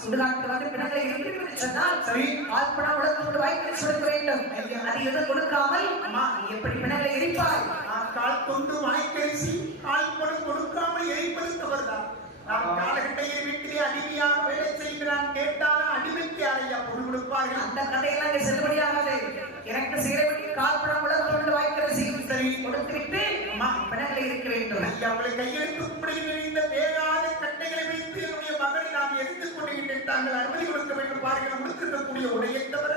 சுடுகாட்டு வந்து பிணங்களை எரித்து சொன்னால் சரி ஆழ்பணம் உடத்து கொண்டு வாய்க்கு சுடுக்க வேண்டும். அதை எதுவும் கொடுக்காமல் எப்படி பிணங்களை எரிப்பாய்? கால் கொண்டு வாய்க்கரிசி கால் பணம் கொடுக்காமல் எரிப்பது தவறுதான். நாம் காலகட்டையில் வீட்டிலே அடிமையாக வேலை செய்கிறான் கேட்டாலும் அடிமைக்கு யாரையா பொருள் கொடுப்பார்கள். அந்த கதையெல்லாம் இங்கே செல்லுபடியாகாது. எனக்கு சேரப்படி கால் பணம் உடத்து கொண்டு வாய்க்கரிசி சரி கொடுத்துவிட்டு பிணங்களை எரிக்க வேண்டும். அவளை கையெழுத்து கும்பிடுகிற இந்த வேகாத கட்டைகளை வைத்து என்னுடைய மகனை நாம் எடுத்துக் கொண்டு தாங்கள் அனுமதி கொடுக்க வேண்டும். பாருங்கள் முடித்திருக்கக்கூடிய உடையை தவிர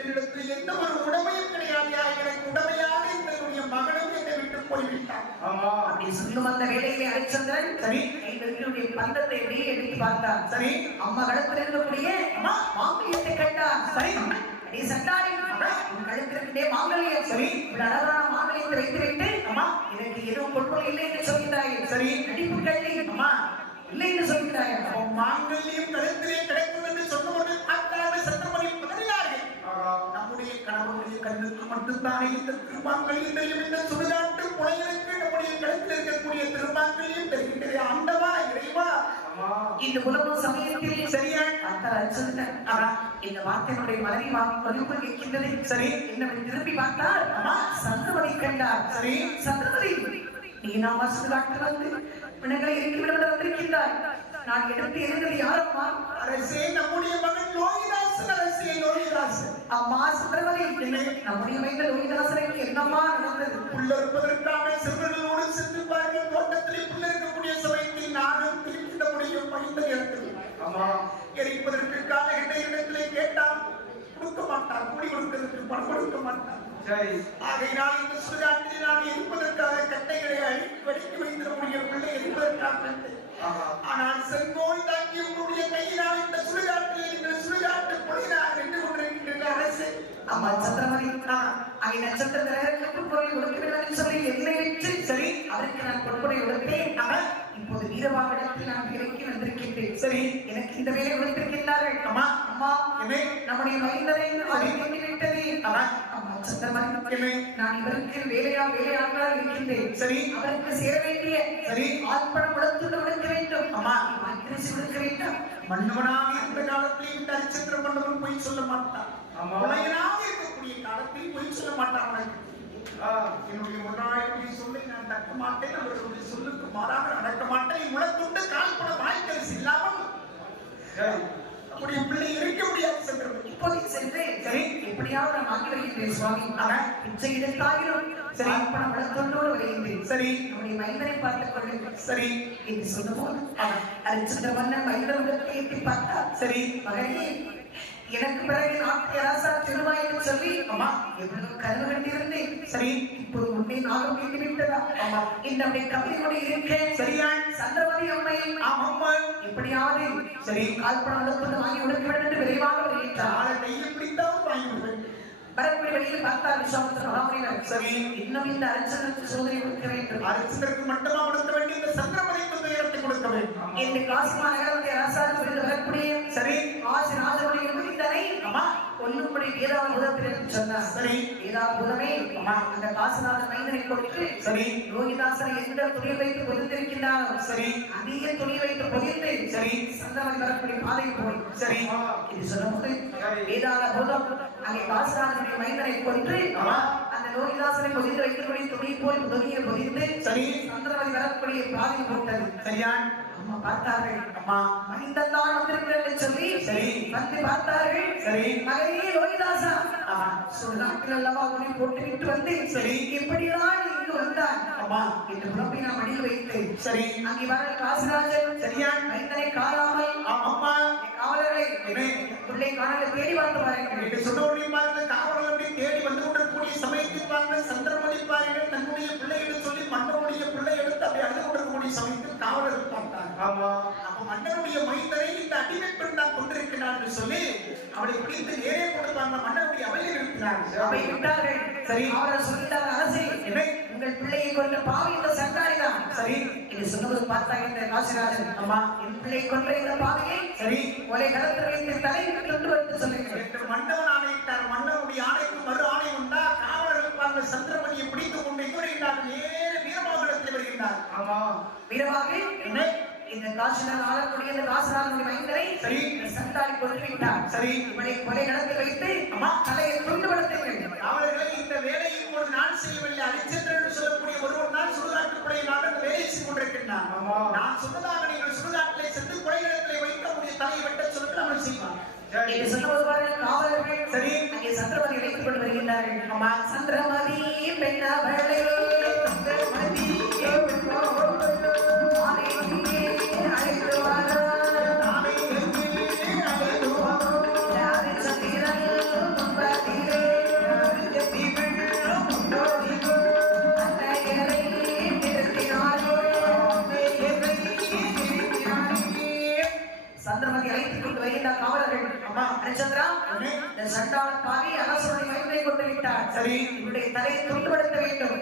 என்னிடத்தில் எந்த ஒரு உடமையும் கிடையாது. எனக்கு உடமையாக என்னுடைய மகனும் என்னை விட்டு போய்விட்டான். அப்படி சொல்லும் அந்த வேலையிலே ஹரிச்சந்திரன் சரி எங்களுடைய பந்தத்தை அப்படியே எடுத்து பார்த்தார். சரி அம்மா கழுத்தில் இருக்கக்கூடிய மாங்கல்யத்தை கண்டார். சரி அடி சண்டாரி கழுத்திற்குள்ளே மாங்கல்யம். சரி அழகான மாங்கல்யத்தை வைத்துவிட்டு அம்மா எனக்கு எதுவும் பொருள் இல்லை என்று சொல்கிறாய். சரி நடிப்பு கல்வி அம்மா இல்லை என்று சொல்கிறாய். மாங்கல்யம் கழுத்திலே கிடைக்கும் என்று சொன்னபோது பார்த்தாலே சத்தமணி பதறினார்கள். நம்முடைய கணவனுடைய கண்ணுக்கு மட்டும்தானே இந்த திருமாங்கல்யம் தெரியும். இந்த சுடுகாட்டு புலையனுக்கு நம்முடைய கழுத்தில் இருக்கக்கூடிய திருமாங்கல்யம் தெரிகின்றது. ஆண்டவா இறைவா இந்த உலகம் சமயத்தில் சரியா அந்த ஹரிச்சந்திரன் இந்த வார்த்தையினுடைய மனைவி பதிவுக்குள் இருக்கின்றது. சரி என்னவென்று திரும்பி பார்த்தார். சந்திரமதி கண்டார். சரி சந்திரமதி நீ நாம் சுடுகாட்டு வந்து பிணங்களை இருக்கிவிட வந்திருக்கின்றார். நான் எடுத்து எறிந்தது யாரம்மா? அரசே நம்முடைய மகன் லோகிதாசன். அரசே லோகிதாசன். அம்மா சந்திரமதி நம்முடைய மைந்த லோகிதாசனுக்கு என்னம்மா நடந்தது? புள்ள இருப்பதற்காக சிறுவர்களோடு சென்று பாருங்கள். தோட்டத்திலே புள்ள இருக்கக்கூடிய சமயத்தில் நானும் திருப்பிட முடியும் மைந்த இடத்தில் எரிப்பதற்கு காலகட்ட இடத்திலே கேட்டால் கொடுக்க மாட்டார். கூடி கொடுப்பதற்கு பணம் கொடுக்க மாட்டார். ஆகையினால் இந்த சுடுகாட்டில் நான் எரிப்பதற்காக கட்டைகளை வடித்து வைத்திருக்கூடிய பிள்ளை எரிப்பதற்காக. ஆனால் செங்கோல் தாக்கி உங்களுடைய கையினால் இந்த சுடுகாட்டில் இந்த சுடுகாட்டு பொழினார் என்று கொண்டிருக்கின்ற அரசு. அம்மா சந்திரமதி அவை நட்சத்திரத்திற்கு பொருளை கொடுக்க வேண்டும் என்று சொல்லி என்னை வச்சு சரி அவருக்கு நான் பொருளை கொடுத்தேன். அவர் இப்போது வீரவாகனத்தில் நான் இறக்கி வந்திருக்கின்றேன். சரி எனக்கு இந்த வேலை கொடுத்திருக்கின்றார்கள். அம்மா அம்மா நம்முடைய மைந்தரை விட்டது. அம்மா சந்திரமதி நான் இவருக்கு வேலையாக இருக்கின்றேன். சரி அவருக்கு சேர வேண்டிய சரி ஆழ்பணம் உடத்துண்டு கொடுக்க வேண்டும். அம்மா வாய்க்கரிசி கொடுக்க வேண்டும். மன்னவனாக இருந்த காலத்தில் இந்த அரிச்சந்திர மன்னவன் பொய் சொல்ல மாட்டான். புலையனாக இருக்கக்கூடிய காலத்தில் பொய் சொல்ல மாட்டான். என்னுடைய முதலாளியுடைய சொல்லை நான் தக்க மாட்டேன். அவர்களுடைய சொல்லுக்கு மாறாக நடக்க மாட்டேன். முளத்துண்டு கால்பட வாய்க்கரிசி இல்லாமல் அப்படி பிள்ளை இருக்க முடியாது. சந்திரமதி இப்போது சென்று சரி எப்படியாவது நான் வாங்கி வருகின்றேன் சுவாமி. பிச்சை எடுத்தாயிரும் சரி பணம் வளர்த்தோடு வருகின்றேன். சரி நம்முடைய மைந்தனை பார்த்துக் கொள்ளுங்கள். சரி என்று சொன்னபோது அரிச்சந்திர மன்னன் மைந்தனை எட்டி பார்த்தார். சரி மகனே எனக்கு பிறகு நாட்டிய ராசா திருவாய் என்று சொல்லி ஆமா எவ்வளவு கனவு கண்டிருந்தேன். சரி இப்போது உன்னை நாகம் கேட்டு விட்டதா? ஆமா இந்த அப்படி கவிதையோடு இருக்கேன். சரியா சந்திரமதி அம்மை ஆமாம்மா எப்படியாவது சரி கால்பணம் அளப்பது வாங்கி உடனே என்று விரைவாக வருகின்றார். ஆளை கையில் பிடித்தாவது வாங்கி விடுவேன். வரக்கூடிய வழியில் பார்த்தார் விஸ்வாமித்திர மகாமுனிவர். சரி இன்னும் இந்த அரசனுக்கு சோதனை கொடுக்க வேண்டும். அரசருக்கு மட்டுமா கொடுக்க வேண்டிய இந்த சந்திரமதிக்கு துயரத்தை கொடுக்க வேண்டும். இந்த காசி மாநகரத்தை அரசாங்கம் இருந்து வரக்கூடிய சரி காசி ராஜனுடைய முடிந்தனை ஆமா கொல்லும்படி வேதாபூதத்தில் என்று சொன்னார். சரி வேதாபூதமே அந்த காசிநாதன் மைந்தனை கொடுத்து சரி யோகிதாசனை எந்த துணியை வைத்து பொதிந்திருக்கின்றாரோ சரி அதிக துணியை வைத்து பொதிந்து சரி சந்திரமதி வரக்கூடிய பாதையில் போய் சரி இது சொல்லும்போது வேதாபூதம் அங்கே காசிநாதனுடைய மைந்தனை கொன்று ஆமா அந்த யோகிதாசனை பொதிந்து வைக்கக்கூடிய துணியை போல் துணியை பொதிந்து சரி சந்திரமதி வரக்கூடிய பாதையில் போட்டது. சரியா அம்மா பார்த்தார்கள். அம்மா மைந்தன் தான் வந்திருக்கிறது சொல்லி சரி வந்து பார்த்தார்கள். சரி மகனே யோகிதாசா ஆமா சுடுகாட்டில் அல்லவா உன்னை போட்டு விட்டு வந்து சரி எப்படியெல்லாம் நீ இங்கு வந்தாய் அம்மா என்று புலப்பை நான் மடியில் வைத்து சரி அங்கே வர காசிராஜன் சரியா மைந்தனை காணாமல் ஆமாம்மா காவலர்களை என்ன பிள்ளை காணல தேடி பார்த்து பாருங்கள். என்று சொன்ன உடனே பாருங்க காவலர்கள் அப்படி தேடி வந்து கொண்டிருக்கக்கூடிய சமயத்தில் பாருங்க சந்திரமதி பாருங்கள் தன்னுடைய பிள்ளை என்று சொல்லி மன்னனுடைய பிள்ளை எடுத்து அப்படி அழுது கொண்டிருக்கக்கூடிய சமயத்தில் காவலர்கள் பார்த்தாங்க. ஆமா அப்ப மன்னனுடைய மைந்தனை இந்த அடிமை பெண் தான் கொண்டிருக்கிறார் என்று சொல்லி அவளை பிடித்து நேரே கொடுத்தாங்க. மன்னனுடைய அவையில் இருக்கிறார். அவை விட்டார்கள். சரி அவர்கள் சொல்லிட்டாங்க அரசே என்ன உங்கள் பிள்ளையை கொண்ட பாவி இந்த சர்க்காரிதான். சரி இது சொன்னது பார்த்தாங்க இந்த காசிராஜன். ஆமா என் பிள்ளை கொன்ற இந்த பாவியை சரி ஒரே களத்தில் வைத்து தலையை கொண்டு வந்து சொல்லுங்கள் என்று மன்னவன் ஆணையிட்டார். மன்னனுடைய ஆணைக்கு மறு ஆணை உண்டா காவலர்கள் பார்த்த சந்திரமதியை பிடித்துக் கொண்டு வருகின்றார். நேர வீரமாகுளத்தில் வருகின்றார். ஆமா வீரமாக என்ன இந்த காசிநாதன் ஆளக்கூடிய இந்த காசிநாதனுடைய மைந்தனை சரி சந்தாரி கொண்டு விட்டார். சரி இவனை கொலை களத்தில் வைத்து அம்மா தலையை துண்டு படுத்துங்கள். அவர்களை இந்த வேலையை ஒரு நாள் செய்யவில்லை. அரிச்சந்திரன் என்று சொல்லக்கூடிய ஒருவர் தான் சுடுகாட்டுப்படை நாடு வேலை செய்து கொண்டிருக்கின்றான். நான் சொன்னதாக நீங்கள் சுடுகாட்டிலே சென்று கொலைகளத்திலே வைக்க உடைய தலையை வெட்ட சொல்லிட்டு அவன் செய்வான். என்று சொன்னபோது பாருங்கள் காவலர்கள் சரி அங்கே சந்திரமதி அழைத்துக் கொண்டு வருகின்றார்கள். அம்மா சந்திரமதி பெண்ணவளே சந்திரமதி அழைத்து வாரா நானே அழைத்து யாரு சந்திரன் முன்பதிலே அன்னையரை நிறுத்தினாரே சந்திரமதி அழைத்துக் கொண்டு வருகின்ற காவலர்கள் அம்மா ஹரிச்சந்திரா இந்த சண்டாள பாவி அரசனுடைய மைந்தனை கொண்டு விட்டார். சரி இவருடைய தலையை துண்டுபடுத்த வேண்டும்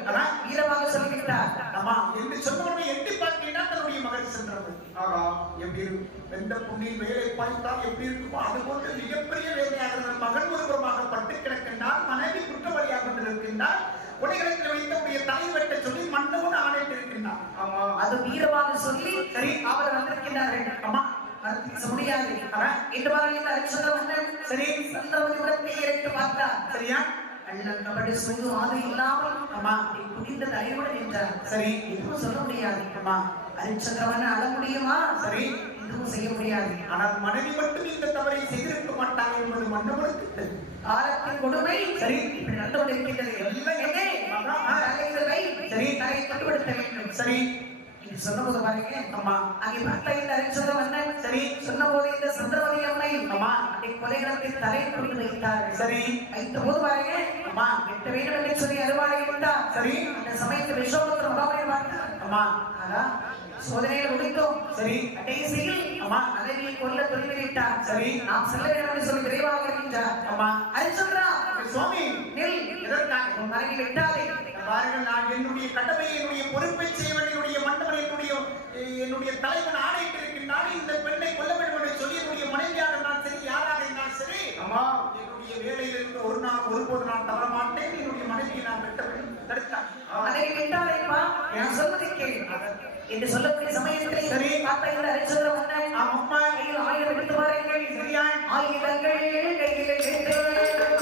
வீரமாக சொல்லிவிட்டார். அம்மா என்று சொன்னவனை எட்டி பார்க்கிறா தன்னுடைய மகள் சென்றவன். ஆகா எப்படி வெந்த புண்ணில் வேலை பாய்த்தால் எப்படி இருக்குமோ அது போன்று மிகப்பெரிய வேலையாக மகன் ஒருவரமாக பட்டு கிடக்கின்றார். மனைவி குற்றவாளியாக இருக்கின்றார். கொலைகளத்தில் வைத்தவுடைய தலை வெட்ட சொல்லி மன்னவன் ஆணையிட்டு இருக்கின்றார். ஆமா அது வீரமாக சொல்லி சரி அவர் வந்திருக்கின்றார்கள். அம்மா மறுத்து முடியாது. இன்று வாரம் ஹரிச்சந்திர மன்னன் சரி சந்திரமதி உடனே எடுத்து பார்த்தார். சரியா அண்ணன் கபடி சுடு அது இல்லாமல் அம்மா குடிந்த தலையுடன் நின்றார். சரி எதுவும் சொல்ல முடியாது. அம்மா ஹரிச்சந்திர மன்னன் அழ முடியுமா? சரி எதுவும் செய்ய முடியாது. ஆனால் மனைவி மட்டும் இந்த தவறை செய்திருக்க மாட்டாங்க என்பது மன்னவனுக்கு தெரியும். காலத்தின் கொடுமை சரி இப்படி நடந்து கொண்டிருக்கின்றது. எங்கே? தலைகளை சரி தலையை கட்டுப்படுத்த வேண்டும். சரி இது சொன்னபோது பாருங்க அம்மா அங்கே பார்த்த இந்த ஹரிச்சந்திர மன்னன் சரி சொன்னபோது இந்த சந்திரமதி அம்மை அம்மா அங்கே கொலைகளத்தில் தலையை கொண்டு வைத்தார்கள். சரி வைத்த போது பாருங்க அம்மா வெட்ட வேண்டும் என்று சொல்லி அறுவாடை விட்டார். சரி அந்த சமயத்தில் விஸ்வாமித்திர மகாமுனியை பார்த்தார். அம்மா ஆனா சோதனையில் முடித்தோம். சரி கடைசியில் அம்மா மனைவியை கொல்ல துணிந்து விட்டார். சரி நாம் செல்ல வேண்டும் என்று சொல்லி விரைவாக இருக்கின்றார். அம்மா ஹரிச்சந்திரா சுவாமி நில் எதற்காக உன் மனைவி விட்டாதே. பாருங்கள் நான் என்னுடைய கடமையை என்னுடைய பொறுப்பை செய்ய வேண்டிய மன்னவன் என்னுடைய தலைவன் ஆணையிட்டு இருக்கின்றான். இந்த பெண்ணை கொல்ல வேண்டும் என்று சொல்லி என்னுடைய மனைவியாக நான் சரி யாராக இருந்தால் சரி அம்மா என்னுடைய வேலையிலிருந்து ஒரு நாள் ஒருபோது நான் தவற மாட்டேன். என்னுடைய மனைவியை நான் வெட்ட வேண்டும் தடுத்தான். மனைவி விட்டாதேப்பா நான் சொல்வதை கேள் என்று சொல்லக்கூடிய சமயத்திலே சரி பார்த்த இந்த ஹரிச்சந்திர மன்னன் அம்மா கையில் ஆயுதம் எடுத்து பாருங்கள். சரியா ஆயுதங்கள் கையில் எடுத்து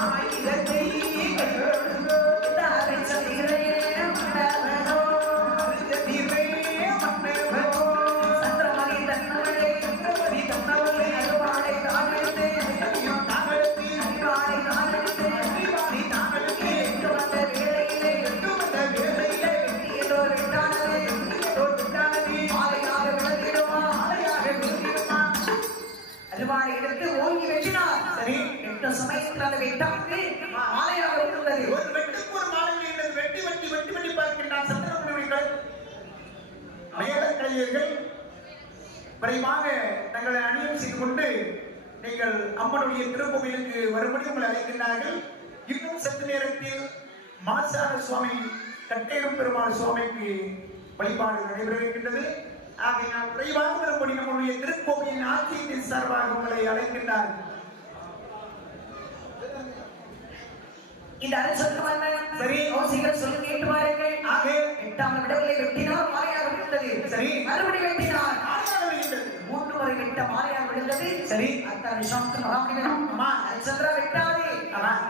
ஆயுதத்தை இந்த ஹரிச்சந்திரே மன்னவனோ சந்திரமதி தன்னவளே அறுவாடை தான் எடுத்து அறுவாடை தான் எடுத்து எட்டு வந்த வேளையிலே எல்லோர் விட்டானதே ஆலையாக விளங்கிடுமா அறுவாடை எடுத்து ஓங்கி வெட்டினார். சரி சமயத்தில் அந்த வெட்டாக்கு மாலையாக உள்ளது. ஒரு வெட்டுக்கு ஒரு மாலை உள்ளது. வெட்டி வெட்டி வெட்டி வெட்டி பார்க்கின்றான் சந்திரபுரிகள். மேலக்கலைஞர்கள் விரைவாக தங்களை அணியம் செய்து கொண்டு நீங்கள் அம்மனுடைய திருக்கோவிலுக்கு வரும்படி உங்களை அழைக்கின்றார்கள். இன்னும் சற்று நேரத்தில் மாசான சுவாமி கட்டேரம் பெருமாள் சுவாமிக்கு வழிபாடு நடைபெறவிருக்கின்றது. ஆகையால் விரைவாக வரும்படி நம்முடைய திருக்கோவிலின் ஆட்சியின் சார்பாக உங்களை அழைக்கின்றார்கள். இந்த அரசு சரி யோசிகள் சொல்லி கேட்டு பாருங்கள். ஆக எட்டாம் விடவில்லை வெட்டினால் மாலையாக விழுந்தது. சரி மறுபடி வெட்டினார் விழுந்தது. 3 முறை வெட்ட மாலையாக விழுந்தது. சரி அந்த விஷாப்த மகாமனிதன் அம்மா அரிச்சந்திரா வெட்டாதே.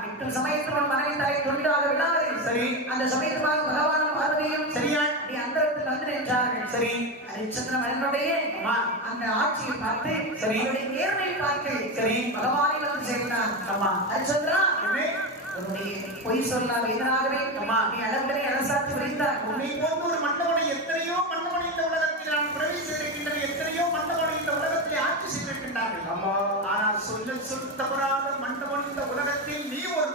வெட்டும் சமயத்தில் மனைவி தலை தொண்டாக விடாது. சரி அந்த சமயத்தில் பகவானும் பார்வதியும் சரியா நீ அந்தரத்தில் வந்து நின்றார்கள். சரி அரிச்சந்திர மன்னனுடைய அம்மா அந்த ஆட்சியை பார்த்து சரி அவருடைய நேர்மையை பார்த்து சரி பகவானை வந்து சேர்ந்தார். அம்மா அரிச்சந்திரா என்னே உன்னுடைய பொய் சொல்லாம எதனாகவே அம்மா நீ அளவிலே அரசாட்சி புரிந்தார். உன்னை போன்ற ஒரு மன்னவனை எத்தனையோ மன்னவனை இந்த உலகத்தில் நான் பிரவேசித்திருக்கின்றன. எத்தனையோ மன்னவனை இந்த உலகத்தில் ஆட்சி செய்திருக்கின்றார்கள். அம்மா ஆனால் சொல் தவறாத மன்னவன் இந்த உலகத்தில் நீ ஒரு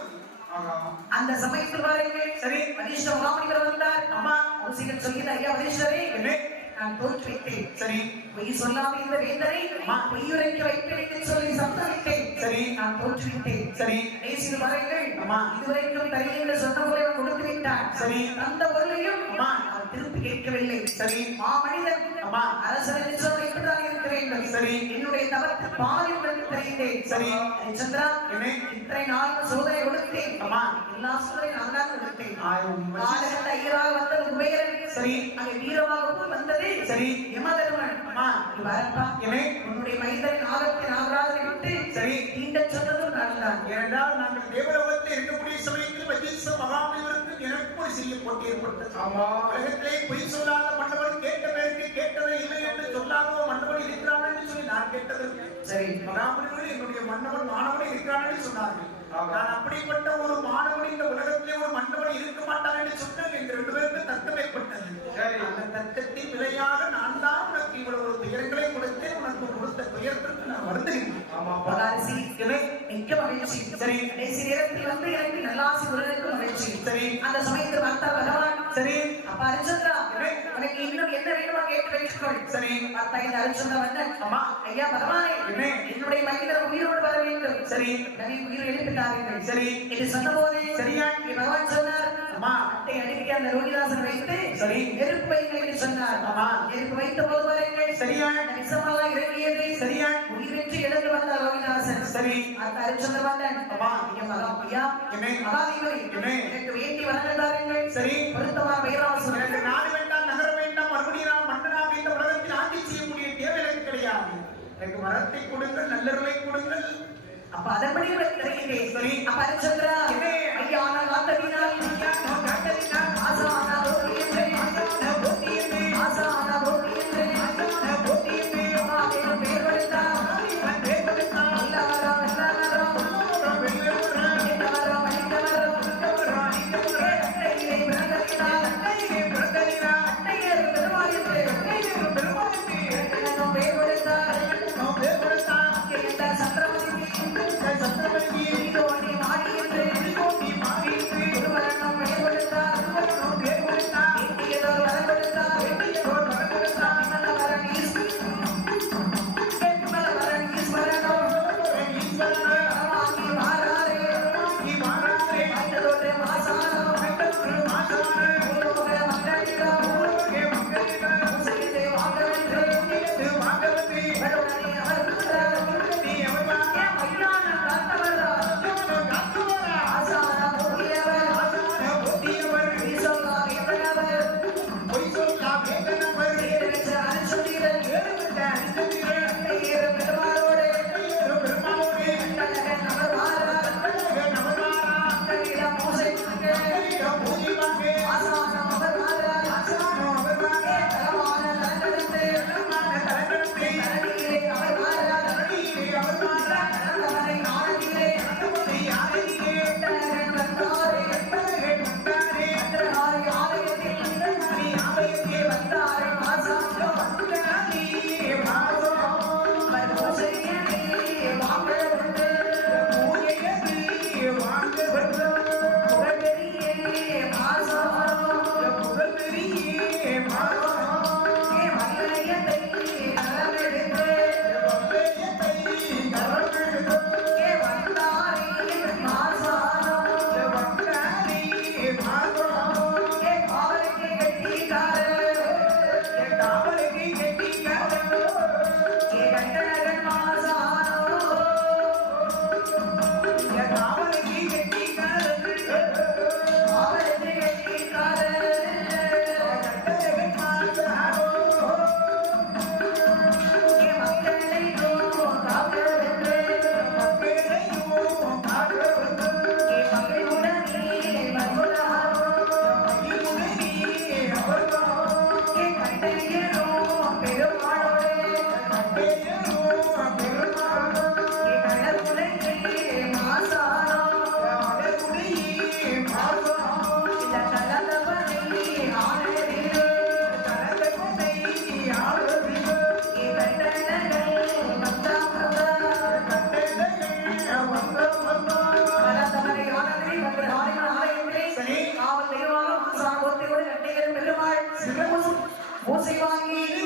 அந்த சமயத்தில் பாருங்கள். சரி வதிஷ்ட மகாமனிதர் வந்தார். அம்மா ஔசிகன் சொல்கிறார், ஐயா வதிஷ்டரே என்னே நான் தோற்று விட்டேன். சரி பொய் சொல்லாமல் இந்த வேந்தரை பொய்யுரைக்க வைப்பேன் சொல்லி சப்தமிட்டேன். சரி நான் தோற்று விட்டேன். சரி பேசிட்டு பாருங்கள். அம்மா இதுவரைக்கும் தரையில் சொன்ன பொருளை அவன் கொடுத்து விட்டான். சரி அந்த பொருளையும் அம்மா அவன் திருப்பி கேட்கவில்லை. சரி மாமனிதன் அம்மா அரசன் சொல்ல இப்படிதான் இருக்க வேண்டும். சரி என்னுடைய தவறு பாதி உடனே தெரிந்தேன். சரி ஹரிச்சந்திரா என்னே இத்தனை நாள் சோதனை கொடுத்தேன். அம்மா எல்லா சோதனை நான் தான் கொடுத்தேன். ஆயும் காலகட்ட ஐயராக வந்தது குபேரன். சரி அங்கே வீரமாக வந்தது சரி யமதர்மன். அம்மா நீ வரப்பா என்னே உன்னுடைய மைந்தன் நாகத்தை நாகராஜனை விட்டு சரி தீண்ட சொன்னதும் நான் தான். ஏனென்றால் நாங்கள் தேவலோகத்தில் இருக்கக்கூடிய சமயத்தில் வஜீச மகாமனிதருக்கு எனக்கு ஒரு சிறிய போட்டி ஏற்பட்டது. ஆமா உலகத்திலே பொய் சொல்லாத மன்னவன் கேட்ட பேருக்கு கேட்டதை இல்லை என்று சொல்லாத மன்னவன் இருக்கிறான் என்று சொல்லி நான் கேட்டதற்கு சரி மகாமனிதர்கள் என்னுடைய மன்னவன் மாணவன் இருக்கிறான் என்று சொன்னார்கள். நான் அப்படிப்பட்ட ஒரு மாணவன் இந்த உலகத்திலே ஒரு மன்னவன் இருக்க மாட்டான் என்று சொன்னால் இந்த 2 பேருக்கு தர்க்கம் ஏற்பட்டது. அந்த தர்க்கத்தின் விலையாக நான் தான் உனக்கு இவ்வளவு ஒரு துயரங்களை கொடுத்தேன். உனக்கு கொடுத்த துயரத்திற்கு நான் வருந்துகிறேன். பகாரிசி மிக்க மகிழ்ச்சி. சரி கடைசி நேரத்தில் வந்து எனக்கு நல்லாசி உலகிற்கு மகிழ்ச்சி. சரி அந்த சமயத்தில் பார்த்தா பகவான் சரி அப்ப ஹரிச்சந்திரா உனக்கு இன்னும் என்ன வேணுமா கேட்டு வைத்துக்கொள். சரி பார்த்தா இந்த ஹரிச்சந்திரா வந்து அம்மா ஐயா பகவானே என்னுடைய மைந்தர் உயிரோடு வர வேண்டும். சரி நவீ உயிர் எழுப்பிட்டார்கள். சரி என்று சொன்ன போது சரியா பகவான் சொன்னார் அம்மா அட்டை அடிக்க அந்த ரோகிதாசன் வைத்து சரி நெருப்பு வைங்கள் என்று சொன்னார். அம்மா நெருப்பு வைத்த போது பாருங்கள் சரியா நிசமாக இறங்கியது. சரியா உயிரின்றி எழுந்து வந்த ரோகிதாசன். சரி அந்த ஹரிச்சந்திரன் அம்மா ஐயா என்னே மகாதேவரே என்னே எனக்கு வேண்டி வரங்கள் தாருங்கள். சரி பொருத்தமா பெயராசன் எனக்கு நாடு வேண்டாம் நகர வேண்டாம் மறுபடியும் நான் மன்னனாக இந்த உலகத்தில் ஆட்சி செய்யக்கூடிய தேவை எனக்கு கிடையாது. எனக்கு மரத்தை கொடுங்கள் நல்லருளை கொடுங்கள். அப்ப அதன்படி தெரிகிறேன். சரி அப்ப ஹரிச்சந்திரா ஐயா நான் காத்தடினால் ஆசான ரோட்டி என்றே ஆசான ரோட்டி என்றே அம்மாவின் பேர் கொடுத்தார். எல்லாரும் எல்லாரும் எல்லாரும் அட்டையிலே பிறந்ததினால் அட்டையே பெருமாள் என்று எனக்கு பேர் கொடுத்தார். சந்திரமதி மாடி என்று பூசை வாங்கி